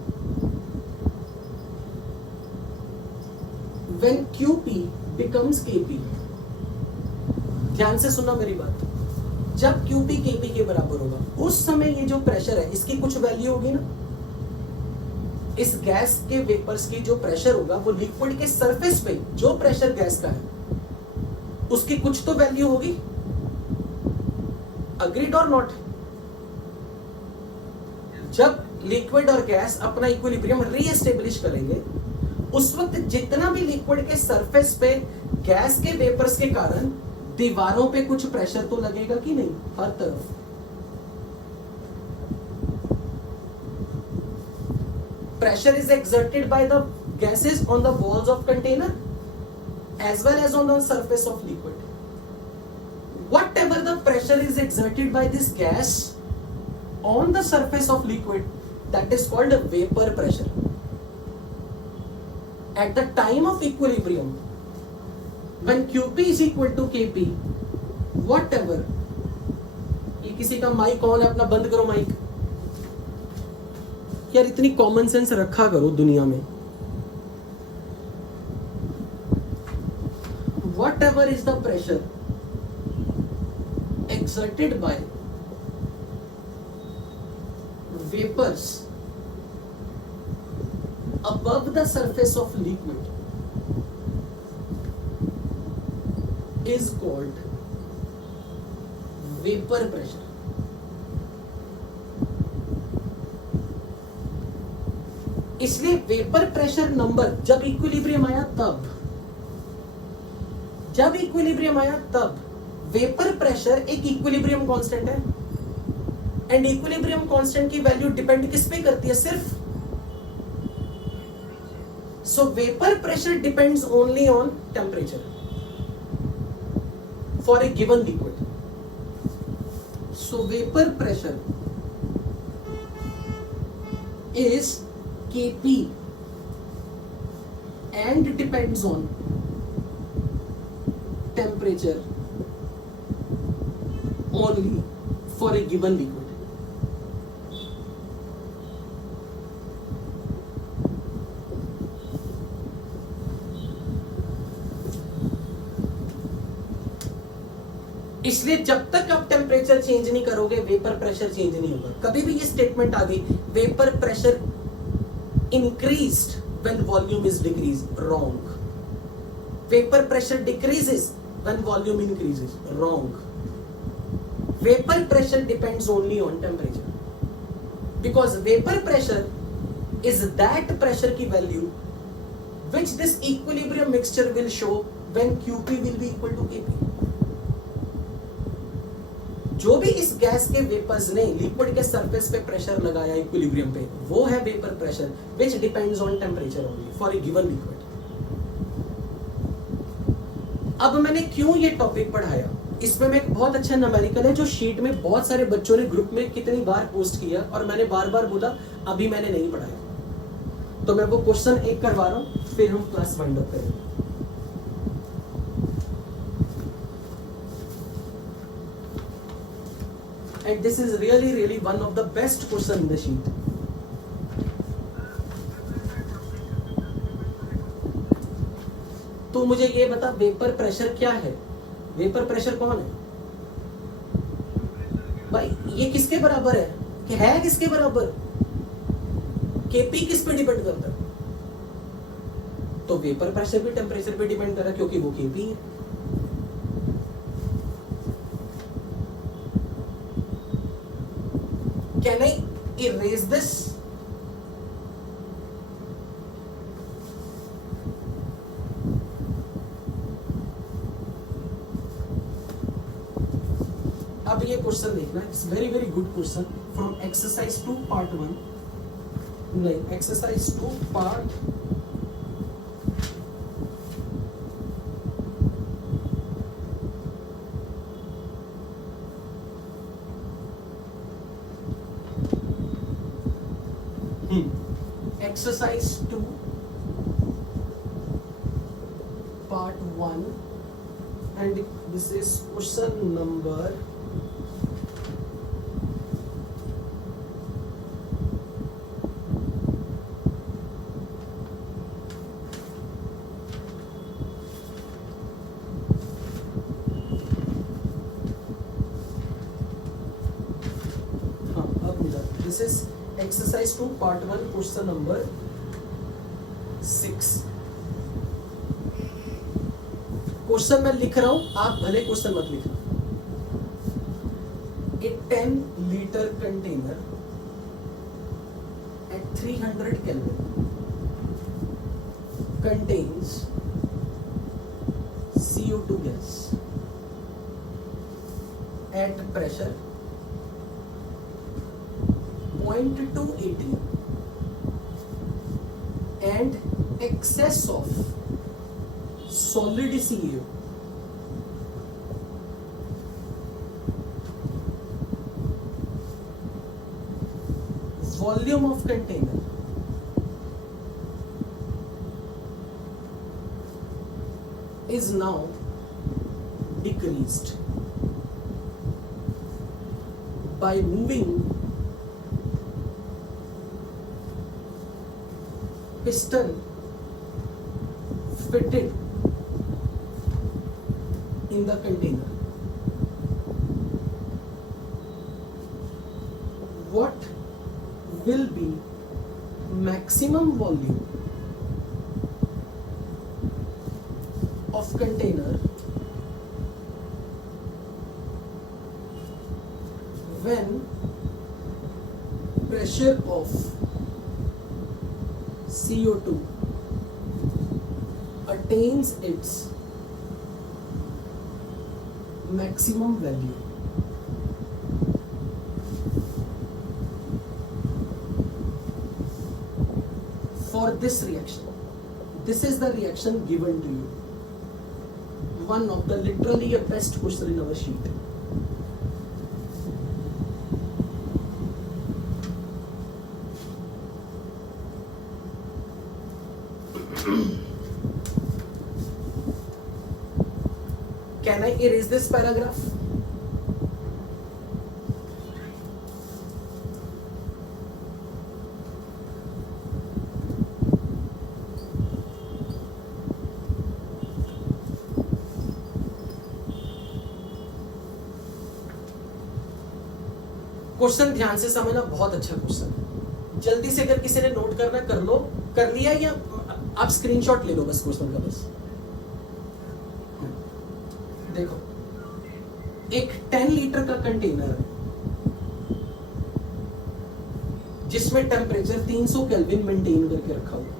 when QP becomes KP, ध्यान से सुनना मेरी बात, जब QP KP के बराबर होगा उस समय ये जो प्रेशर है इसकी कुछ वैल्यू होगी ना, इस गैस के वेपर्स की जो प्रेशर होगा वो लिक्विड के सरफेस पे जो प्रेशर गैस का है उसकी कुछ तो वैल्यू होगी। अग्रीड और नॉट? जब लिक्विड और गैस अपना इक्विलिब्रियम रीएस्टेब्लिश करेंगे उस वक्त जितना भी लिक्विड के सरफेस पे गैस के वेपर्स के कारण दीवारों पे कुछ प्रेशर तो लगेगा कि नहीं, हर तरफ। Pressure is exerted by the gases on the walls of container as well as on the surface of liquid. Whatever the pressure is exerted by this gas on the surface of liquid, that is called vapor pressure. At the time of equilibrium, when QP is equal to KP, whatever, ये किसी का mic on है, अपना बंद करो mic. यार इतनी common sense रखा करो दुनिया में। Whatever is the pressure exerted by vapors above the surface of liquid is called vapor pressure. इसलिए वेपर प्रेशर नंबर जब इक्विलिब्रियम आया तब वेपर प्रेशर एक इक्विलिब्रियम कांस्टेंट है एंड इक्विलिब्रियम कांस्टेंट की वैल्यू डिपेंड किस पे करती है? सिर्फ सो vapour pressure depends only on temperature for a given liquid. So vapour pressure is Kp and depends on temperature only for a given liquid. इसलिए जब तक आप टेम्परेचर चेंज नहीं करोगे वेपर प्रेशर चेंज नहीं होगा। कभी भी ये स्टेटमेंट आ गई vapour pressure increased when volume is decreased, wrong. Vapor pressure decreases when volume increases, wrong. Vapor pressure depends only on temperature because vapor pressure is that pressure की value which this equilibrium mixture will show when QP will be equal to KP. जो भी इस gas के vapours ने liquid के surface पे pressure लगाया equilibrium पे वो है vapour pressure which depends on temperature only for a given liquid. अब मैंने क्यों ये टॉपिक पढ़ाया, इसमें मैं एक बहुत अच्छा न्यूमेरिकल है जो शीट में बहुत सारे बच्चों ने ग्रुप में कितनी बार पोस्ट किया और मैंने बार बार बोला अभी मैंने नहीं पढ़ाया, तो मैं वो क्वेश्चन एक करवा रहा हूं फिर हम क्लास वाइंड अप करेंगे। And this is really one of the best question in the sheet. तो मुझे ये बता वेपर प्रेशर क्या है? वेपर प्रेशर कौन है भाई? ये किसके बराबर है कि है किसके बराबर? केपी किस पे डिपेंड करता है? तो वेपर प्रेशर भी टेम्परेचर पे डिपेंड कर रहा है क्योंकि वो केपी है। Can I erase this? अब ये क्वेश्चन देखना, it's very good question from exercise 2 part 1, नहीं exercise 2 part exercise 2 part 1 and this is question number 'This is exercise 2 part 1 question number 6। Question मैं लिख रहा हूं, आप भले क्वेश्चन मत लिखना। A 10-liter container at 300 Kelvin contains CO2 gas at pressure 0.2 atm and excess of solid CO. Volume of container is now decreased by moving piston fitted in the container. What will be maximum volume of container when pressure of CO2 attains its maximum value? For this reaction, this is the reaction given to you. One of the literally a best question in our sheet. Can I erase this paragraph? Question ध्यान से समझना, बहुत अच्छा question. जल्दी से अगर किसी ने नोट करना कर लो, कर लिया, या आप स्क्रीनशॉट ले लो बस क्वेश्चन का। बस देखो, एक 10 लीटर का कंटेनर है जिसमें टेम्परेचर 300 केल्विन मेंटेन करके रखा हुआ।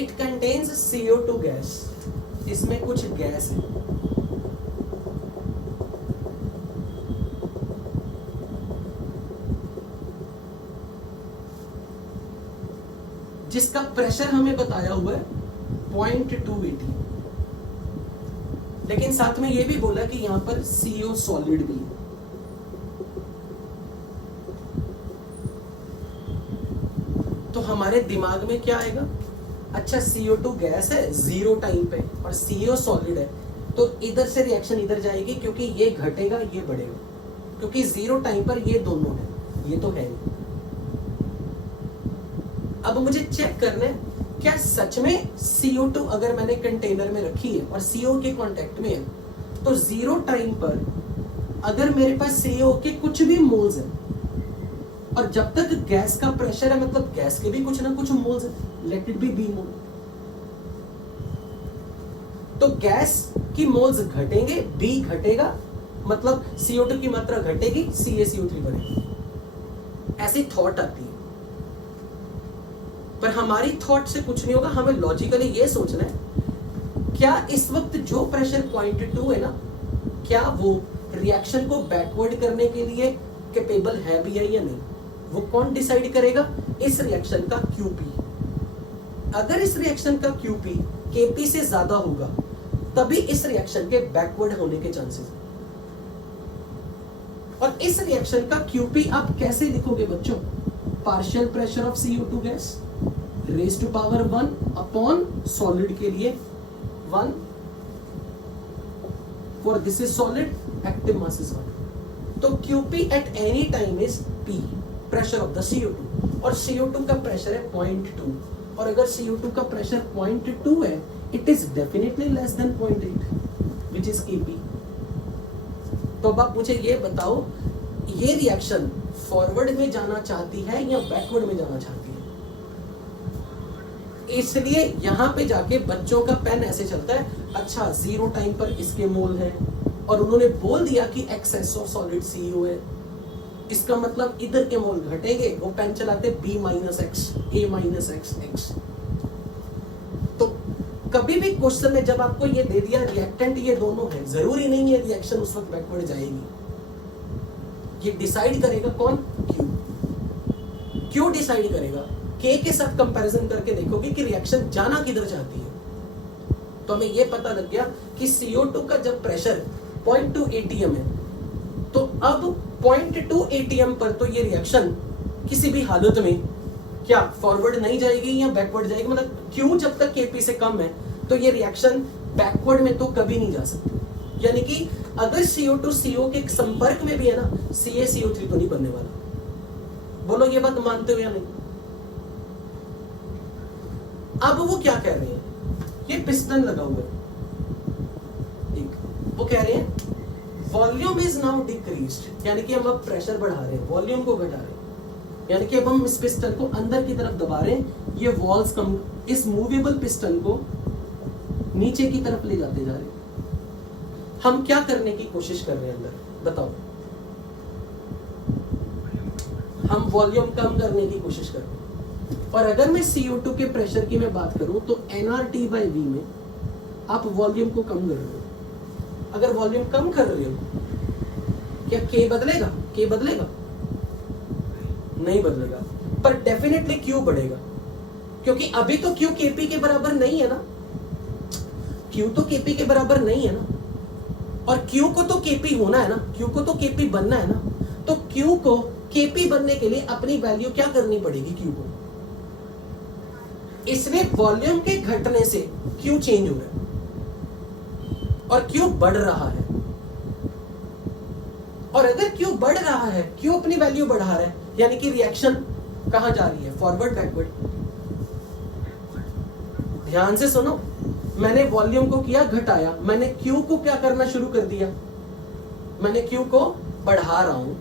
इट कंटेन्स CO2 गैस, इसमें कुछ गैस है। जिसका प्रेशर हमें बताया हुआ है 0.2 atm, लेकिन साथ में यह भी बोला कि यहां पर CO सॉलिड भी है। तो हमारे दिमाग में क्या आएगा? अच्छा, CO2 गैस है जीरो टाइम पे और CO सॉलिड है, तो इधर से रिएक्शन इधर जाएगी, क्योंकि ये घटेगा ये बढ़ेगा, क्योंकि जीरो टाइम पर ये दोनों है, ये तो है नहीं। अब मुझे चेक करना है क्या सच में CO2 अगर मैंने कंटेनर में रखी है और CO के कांटेक्ट में है, तो जीरो टाइम पर अगर मेरे पास CO के कुछ भी मोल्स हैं, और जब तक गैस का प्रेशर है मतलब गैस के भी कुछ ना कुछ मोल्स हैं, लेट इट बी बी मोल, तो गैस की मोल्स घटेंगे, बी घटेगा, मतलब CO2 की मात्रा घटेगी, CaCO3 बढ़ेगी। ऐसी थॉट आती है, पर हमारी थॉट से कुछ नहीं होगा। हमें लॉजिकली ये सोचना है, क्या इस वक्त जो प्रेशर 0.2 है ना, क्या वो रिएक्शन को बैकवर्ड करने के लिए कैपेबल है भी या नहीं? वो कौन डिसाइड करेगा? इस रिएक्शन का QP। अगर इस रिएक्शन का QP KP से ज्यादा होगा, तभी इस रिएक्शन के बैकवर्ड होने के चांसेस। और इस रिएक्शन का QP आप कैसे लिखोगे बच्चों? Partial pressure of CO2 gas raise to power 1 upon solid के लिए 1, for this is solid, active mass is 1। तो QP at any time is P, pressure of the CO2, और CO2 का प्रेशर है 0.2, और अगर CO2 का प्रेशर 0.2 है, it is definitely less than 0.8 which is KP। तो अब आप मुझे ये बताओ, ये रिएक्शन फॉरवर्ड में जाना चाहती है या बैकवर्ड में जाना चाहती है। इसलिए यहां पे जाके बच्चों का पेन ऐसे चलता है, अच्छा 0 टाइम पर इसके मोल है और उन्होंने बोल दिया कि एक्सेस ऑफ सॉलिड CO है, इसका मतलब इधर के मोल घटेंगे, वो पेन चलाते B - X, A - X। तो कभी भी क्वेश्चन में जब आपको ये दे दिया रिएक्टेंट ये दोनों है, जरूरी नहीं है रिएक्शन उस वक्त बैकवर्ड जाएगी। ये डिसाइड करेगा कौन? क्यों डिसाइड करेगा? K के साथ कंपैरिजन करके देखोगे कि रिएक्शन जाना किधर चाहती है। तो हमें ये पता लग गया कि CO2 का जब प्रेशर 0.2 atm है, तो अब 0.2 atm पर तो ये रिएक्शन किसी भी हालत में क्या फॉरवर्ड नहीं जाएगी या बैकवर्ड जाएगी। मतलब Q जब तक Kp से कम है तो ये रिएक्शन बैकवर्ड में तो कभी नहीं जा सकती। यानी कि अगर CO2 CO के संपर्क में भी है ना, CaCO3 तो नहीं बनने वाला। बोलो ये बात मानते हो या नहीं? अब वो क्या कह रहे हैं, ये पिस्टन लगा हुआ है, वो कह रहे हैं वॉल्यूम इज नाउ डिक्रीज्ड, यानी कि हम अब प्रेशर बढ़ा रहे हैं, वॉल्यूम को घटा रहे हैं, यानी कि अब हम इस पिस्टन को अंदर की तरफ दबा रहे हैं। ये वॉल्स कम, इस मूवेबल पिस्टन को नीचे की तरफ ले जाते जा रहे हैं। हम क्या करने की कोशिश कर रहे हैं अंदर, बताओ? हम वॉल्यूम कम करने की कोशिश कर रहे हैं। और अगर मैं CO2 के प्रेशर की मैं बात करूं तो nRT/V में आप वॉल्यूम को कम कर रहे हो। अगर वॉल्यूम कम कर रहे हो, क्या K बदलेगा? K बदलेगा? नहीं बदलेगा, पर डेफिनेटली Q बढ़ेगा, क्योंकि अभी तो Q Kp के बराबर नहीं है ना। Q तो Kp के बराबर नहीं है ना, और Q को तो Kp होना है ना, Q को तो Kp बनना है ना। तो Q को Kp बनने के लिए अपनी वैल्यू क्या करनी पड़ेगी Q को। इसलिए वॉल्यूम के घटने से Q चेंज हो रहा है और Q बढ़ रहा है। और अगर Q बढ़ रहा है, Q अपनी वैल्यू बढ़ा रहा है, यानी कि रिएक्शन कहां जा रही है? Forward, backward? ध्यान से सुनो, मैंने वॉल्यूम को किया घटाया, मैंने Q को क्या करना शुरू कर दिया? मैंने Q को बढ़ा रहा हूं।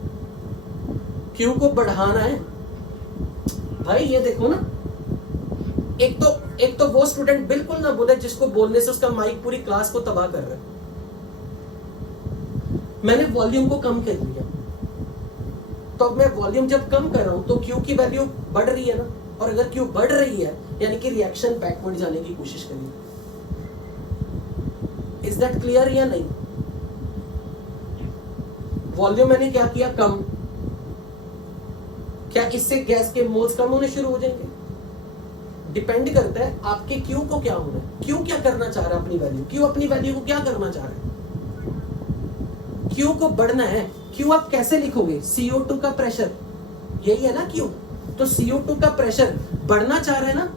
Q को बढ़ाना है भाई, ये देखो ना, एक तो वो स्टूडेंट बिल्कुल ना बोले जिसको बोलने से उसका माइक पूरी क्लास को तबाह कर रहा है। मैंने वॉल्यूम को कम कर दिया, तो अब मैं वॉल्यूम जब कम कर रहा हूं तो Q की वैल्यू बढ़ रही है ना, और अगर Q बढ़ रही है यानी कि रिएक्शन बैकवर्ड जाने की कोशिश करेगी। इज दैट क्लियर या नहीं? वॉल्यूम मैंने क्या किया? कम। क्या इससे गैस के मोल्स कम होने शुरू हो जाएंगे? डिपेंड करता है आपके Q को क्या होना है। Q क्या करना चाह रहा है अपनी वैल्यू? Q अपनी वैल्यू को क्या करना चाह रहा है? Q को बढ़ना है। Q आप कैसे लिखोगे? CO2 का प्रेशर, यही है ना Q। तो CO2 का प्रेशर बढ़ना चाह रहा है ना,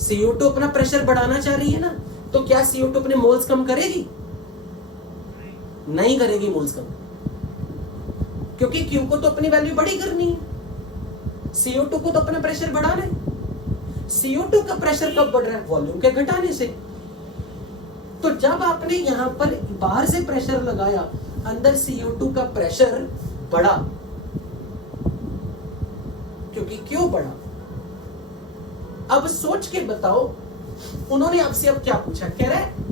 CO2 अपना प्रेशर बढ़ाना चाह रही है ना, तो क्या CO2 अपने मोल्स कम करेगी? नहीं करेगी मोल्स कम, क्योंकि Q को तो अपनी वैल्यू बड़ी करनी है, CO2 को तो अपना प्रेशर बढ़ाना है। CO2 का प्रेशर कब बढ़ रहा है? वॉल्यूम के घटाने से। तो जब आपने यहां पर बाहर से प्रेशर लगाया, अंदर CO2 का प्रेशर बढ़ा, क्योंकि क्यों बढ़ा? अब सोच के बताओ, उन्होंने आपसे अब क्या पूछा? कह रहे हैं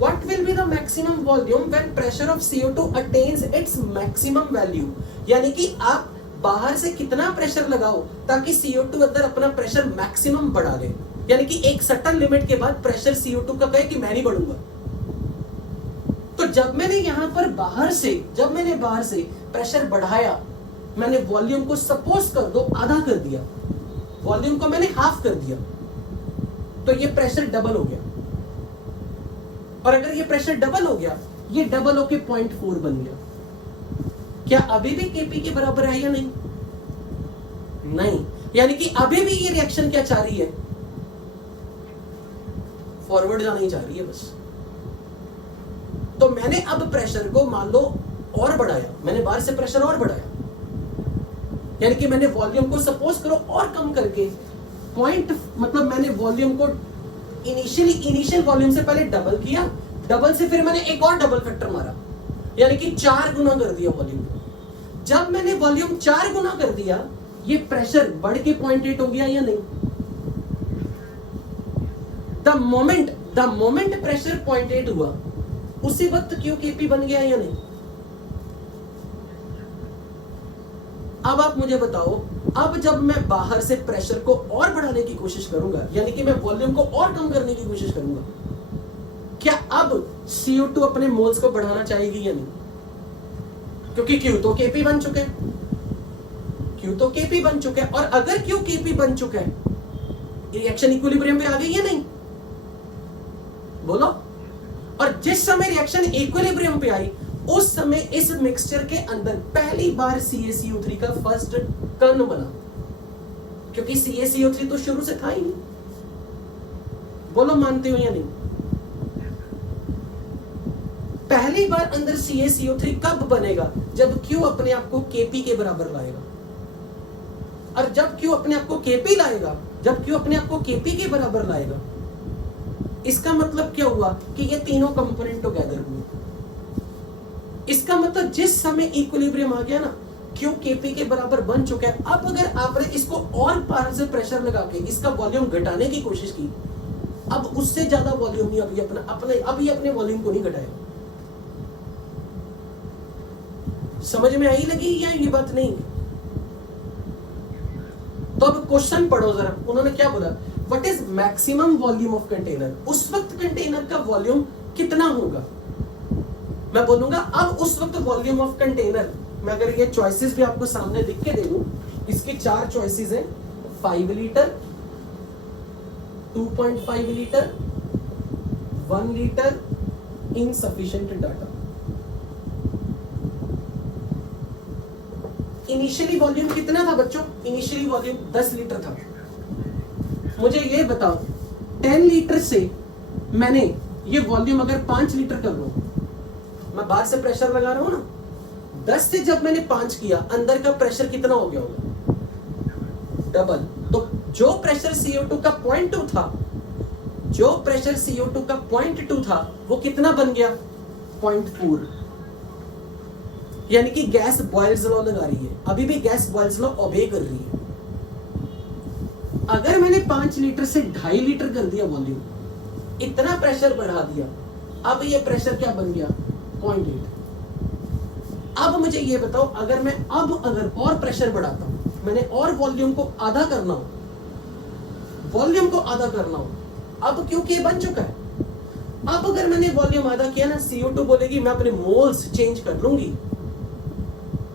what will be the maximum volume when pressure of CO2 attains its maximum value। यानी कि आप बाहर से कितना प्रेशर लगाओ ताकि CO2 अंदर अपना प्रेशर मैक्सिमम बढ़ा ले, यानी कि एक सर्टेन लिमिट के बाद प्रेशर CO2 का कहे कि मैं नहीं बढ़ूंगा। तो जब मैंने यहां पर बाहर से प्रेशर बढ़ाया, मैंने वॉल्यूम को सपोज कर दो आधा कर दिया, वॉल्यूम को मैंने हाफ कर दिया, तो ये प्रेशर डबल हो गया। और अगर ये प्रेशर डबल हो गया, ये डबल होके 0.4 बन गया, क्या अभी भी Kp के बराबर है या नहीं? नहीं, यानी कि अभी भी ये रिएक्शन क्या चाह रही है? फॉरवर्ड जाना ही चाह रही है बस। तो मैंने अब प्रेशर को मान लो और बढ़ाया, मैंने बाहर से प्रेशर और बढ़ाया, यानी कि मैंने वॉल्यूम को सपोज करो और कम करके मतलब मैंने वॉल्यूम को इनिशियल वॉल्यूम से पहले डबल किया, डबल से फिर मैंने एक और डबल फैक्टर मारा, यानी कि 4 गुना कर दिया वॉल्यूम को। जब मैंने वॉल्यूम 4 गुना कर दिया, ये प्रेशर बढ़ के 0.8 हो गया या नहीं? द मोमेंट प्रेशर 0.8 हुआ, उसी वक्त क्यू केपी बन गया या नहीं? अब आप मुझे बताओ, अब जब मैं बाहर से प्रेशर को और बढ़ाने की कोशिश करूंगा, यानी कि मैं वॉल्यूम को और कम करने की कोशिश करूंगा, क्या अब CO2 अपने मोल्स को बढ़ाना चाहेगी या नहीं? क्योंकि Q तो Kp बन चुके हैं, Q तो Kp बन चुके हैं, और अगर Q Kp बन चुका है, रिएक्शन इक्विलिब्रियम पे आ गई या नहीं? बोलो। और जिस समय रिएक्शन इक्विलिब्रियम पे आई, उस समय इस मिक्सचर के अंदर पहली बार CaCO3 का फर्स्ट कण बना, क्योंकि CaCO3 तो शुरू से था ही नहीं। बोलो, मानते हो या नहीं? पहली बार अंदर CaCO3 कब बनेगा? जब Q अपने आप को Kp के बराबर लाएगा। और जब Q अपने आप को Kp लाएगा, जब Q अपने आप को Kp के बराबर लाएगा, इसका मतलब क्या हुआ कि ये तीनों कंपोनेंट टुगेदर हुए। इसका मतलब जिस समय इक्विलिब्रियम आ गया ना, Q Kp के बराबर बन चुका है। अब अगर आपने इसको और पार से प्रेशर लगा के इसका वॉल्यूम घटाने की कोशिश की, अब उससे ज्यादा वॉल्यूम नहीं, अभी अपने वॉल्यूम को नहीं घटाएगा। समझ में आई लगी या ये बात नहीं? तो अब क्वेश्चन पढ़ो जरा, उन्होंने क्या बोला, what is maximum volume of container? उस वक्त कंटेनर का वॉल्यूम कितना होगा? मैं बोलूंगा अब उस वक्त वॉल्यूम ऑफ कंटेनर, मैं अगर ये चॉइसेस भी आपको सामने लिख के दे दूं, इसकी 4 चॉइसेस हैं, 5 litre, 2.5 litre, 1 litre, insufficient data. Initially volume कितना था बच्चों? इनिशियली वॉल्यूम 10 लीटर था। मुझे ये बताओ, 10 लीटर से मैंने ये वॉल्यूम अगर 5 लीटर कर लूं, मैं बाहर से प्रेशर लगा रहा हूं ना, 10 से जब मैंने 5 किया, अंदर का प्रेशर कितना हो गया होगा? डबल। तो जो प्रेशर CO2 का 0.2 था, जो प्रेशर CO2 का 0.2 था, वो कितना बन गया? 0.4। यानी कि गैस बॉयल्स लॉ लगा रही है, अभी भी गैस बॉयल्स लॉ ओबे कर रही है। अगर मैंने 5 लीटर से 2.5 लीटर कर दिया वॉल्यूम, इतना प्रेशर बढ़ा दिया, अब ये प्रेशर क्या बन गया? 0.8। अब मुझे ये बताओ, अगर और प्रेशर बढ़ाता हूं, मैंने और वॉल्यूम को आधा करना हो, अब क्योंकि बन चुका है। अब अगर मैंने वॉल्यूम आधा किया ना, CO2 बोलेगी मैं अपने मोल्स चेंज कर लूंगी,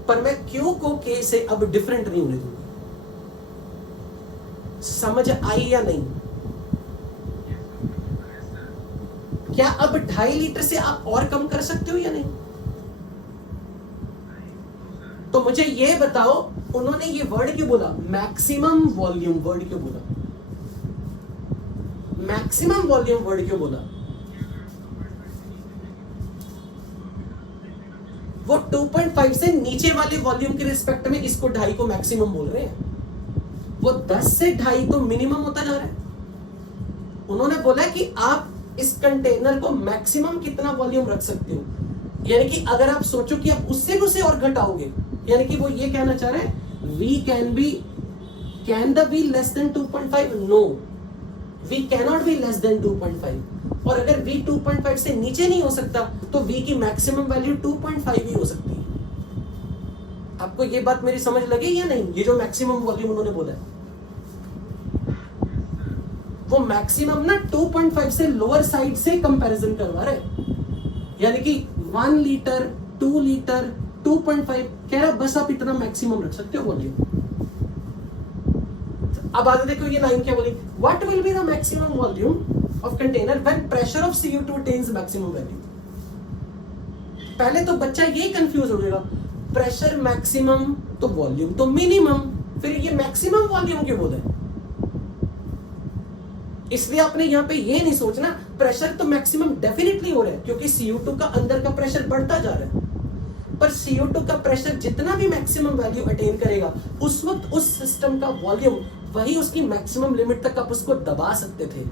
पर मैं Q को K से अब डिफरेंट नहीं होने दूंगी। समझ आई या नहीं? क्या अब 2.5 लीटर से आप और कम कर सकते हो या नहीं? तो मुझे ये बताओ, उन्होंने ये वर्ड क्यों बोला, मैक्सिमम वॉल्यूम वर्ड क्यों बोला? मैक्सिमम वॉल्यूम वर्ड क्यों बोला? वो 2.5 से नीचे वाले वॉल्यूम के रिस्पेक्ट में इसको 2.5 को मैक्सिमम बोल रहे हैं। वो 10 से 2.5 तो मिनिमम होता जा रहा है। उन्होंने बोला कि आप इस कंटेनर को मैक्सिमम कितना वॉल्यूम रख सकते हो, यानी कि अगर आप सोचो कि आप उससे कुछ और घटाओगे, यानी कि वो ये कहना चाह रहे हैं, can the be less than 2.5? No, we cannot be less than 2.5। और अगर v 2.5 से नीचे नहीं हो सकता, तो v की मैक्सिमम वैल्यू 2.5 ही हो सकती है। आपको ये बात मेरी समझ लगी या नहीं? ये जो मैक्सिमम वॉल्यूम उन्होंने बोला है, वो मैक्सिमम ना 2.5 से लोअर साइड से कंपैरिजन करवा रहे, यानी कि 1 लीटर, 2 लीटर, 2.5 कह रहा, बस आप इतना मैक्सिमम रख सकते हो वॉल्यूम। अब आगे देखो ये लाइन क्या बोली, what will be the maximum volume of container when pressure of CO2 attains maximum value. पहले तो बच्चा ये कंफ्यूज हो जाएगा, प्रेशर मैक्सिमम तो वॉल्यूम तो मिनिमम, फिर ये मैक्सिमम वॉल्यूम क्यों बोला है? इसलिए आपने यहां पे ये नहीं सोचना, प्रेशर तो मैक्सिमम डेफिनेटली हो रहा है, क्योंकि CO2 का अंदर का प्रेशर बढ़ता जा रहा है, पर CO2 का प्रेशर जितना भी मैक्सिमम वैल्यू अटेन करेगा, उस वक्त उस सिस्टम का वॉल्यूम वही उसकी मैक्सिमम लिमिट तक आप उसको दबा सकते थे,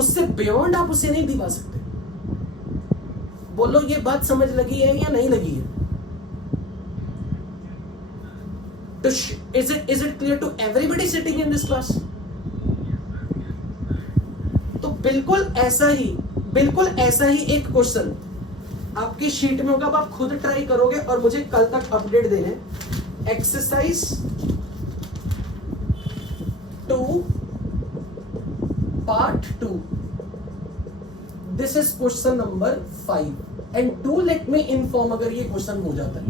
उससे बियॉन्ड आप उसे नहीं दबा सकते। बोलो ये बात समझ लगी है या नहीं लगी है? तो is it clear to everybody sitting in this class? तो बिल्कुल ऐसा ही एक क्वेश्चन आपकी शीट में होगा, अब आप खुद ट्राई करोगे और मुझे कल तक अपडेट देने। Exercise 2 part 2, this is question number 5 and 2 let me inform अगर ये क्वेश्चन हो जाता है।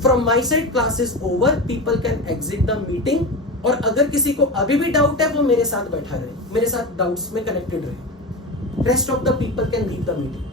From my side class is over, people can exit the meeting. और अगर किसी को अभी भी डाउट है वो मेरे साथ बैठा रहे, मेरे साथ डाउट्स में कनेक्टेड रहे। Rest of the people can leave the meeting.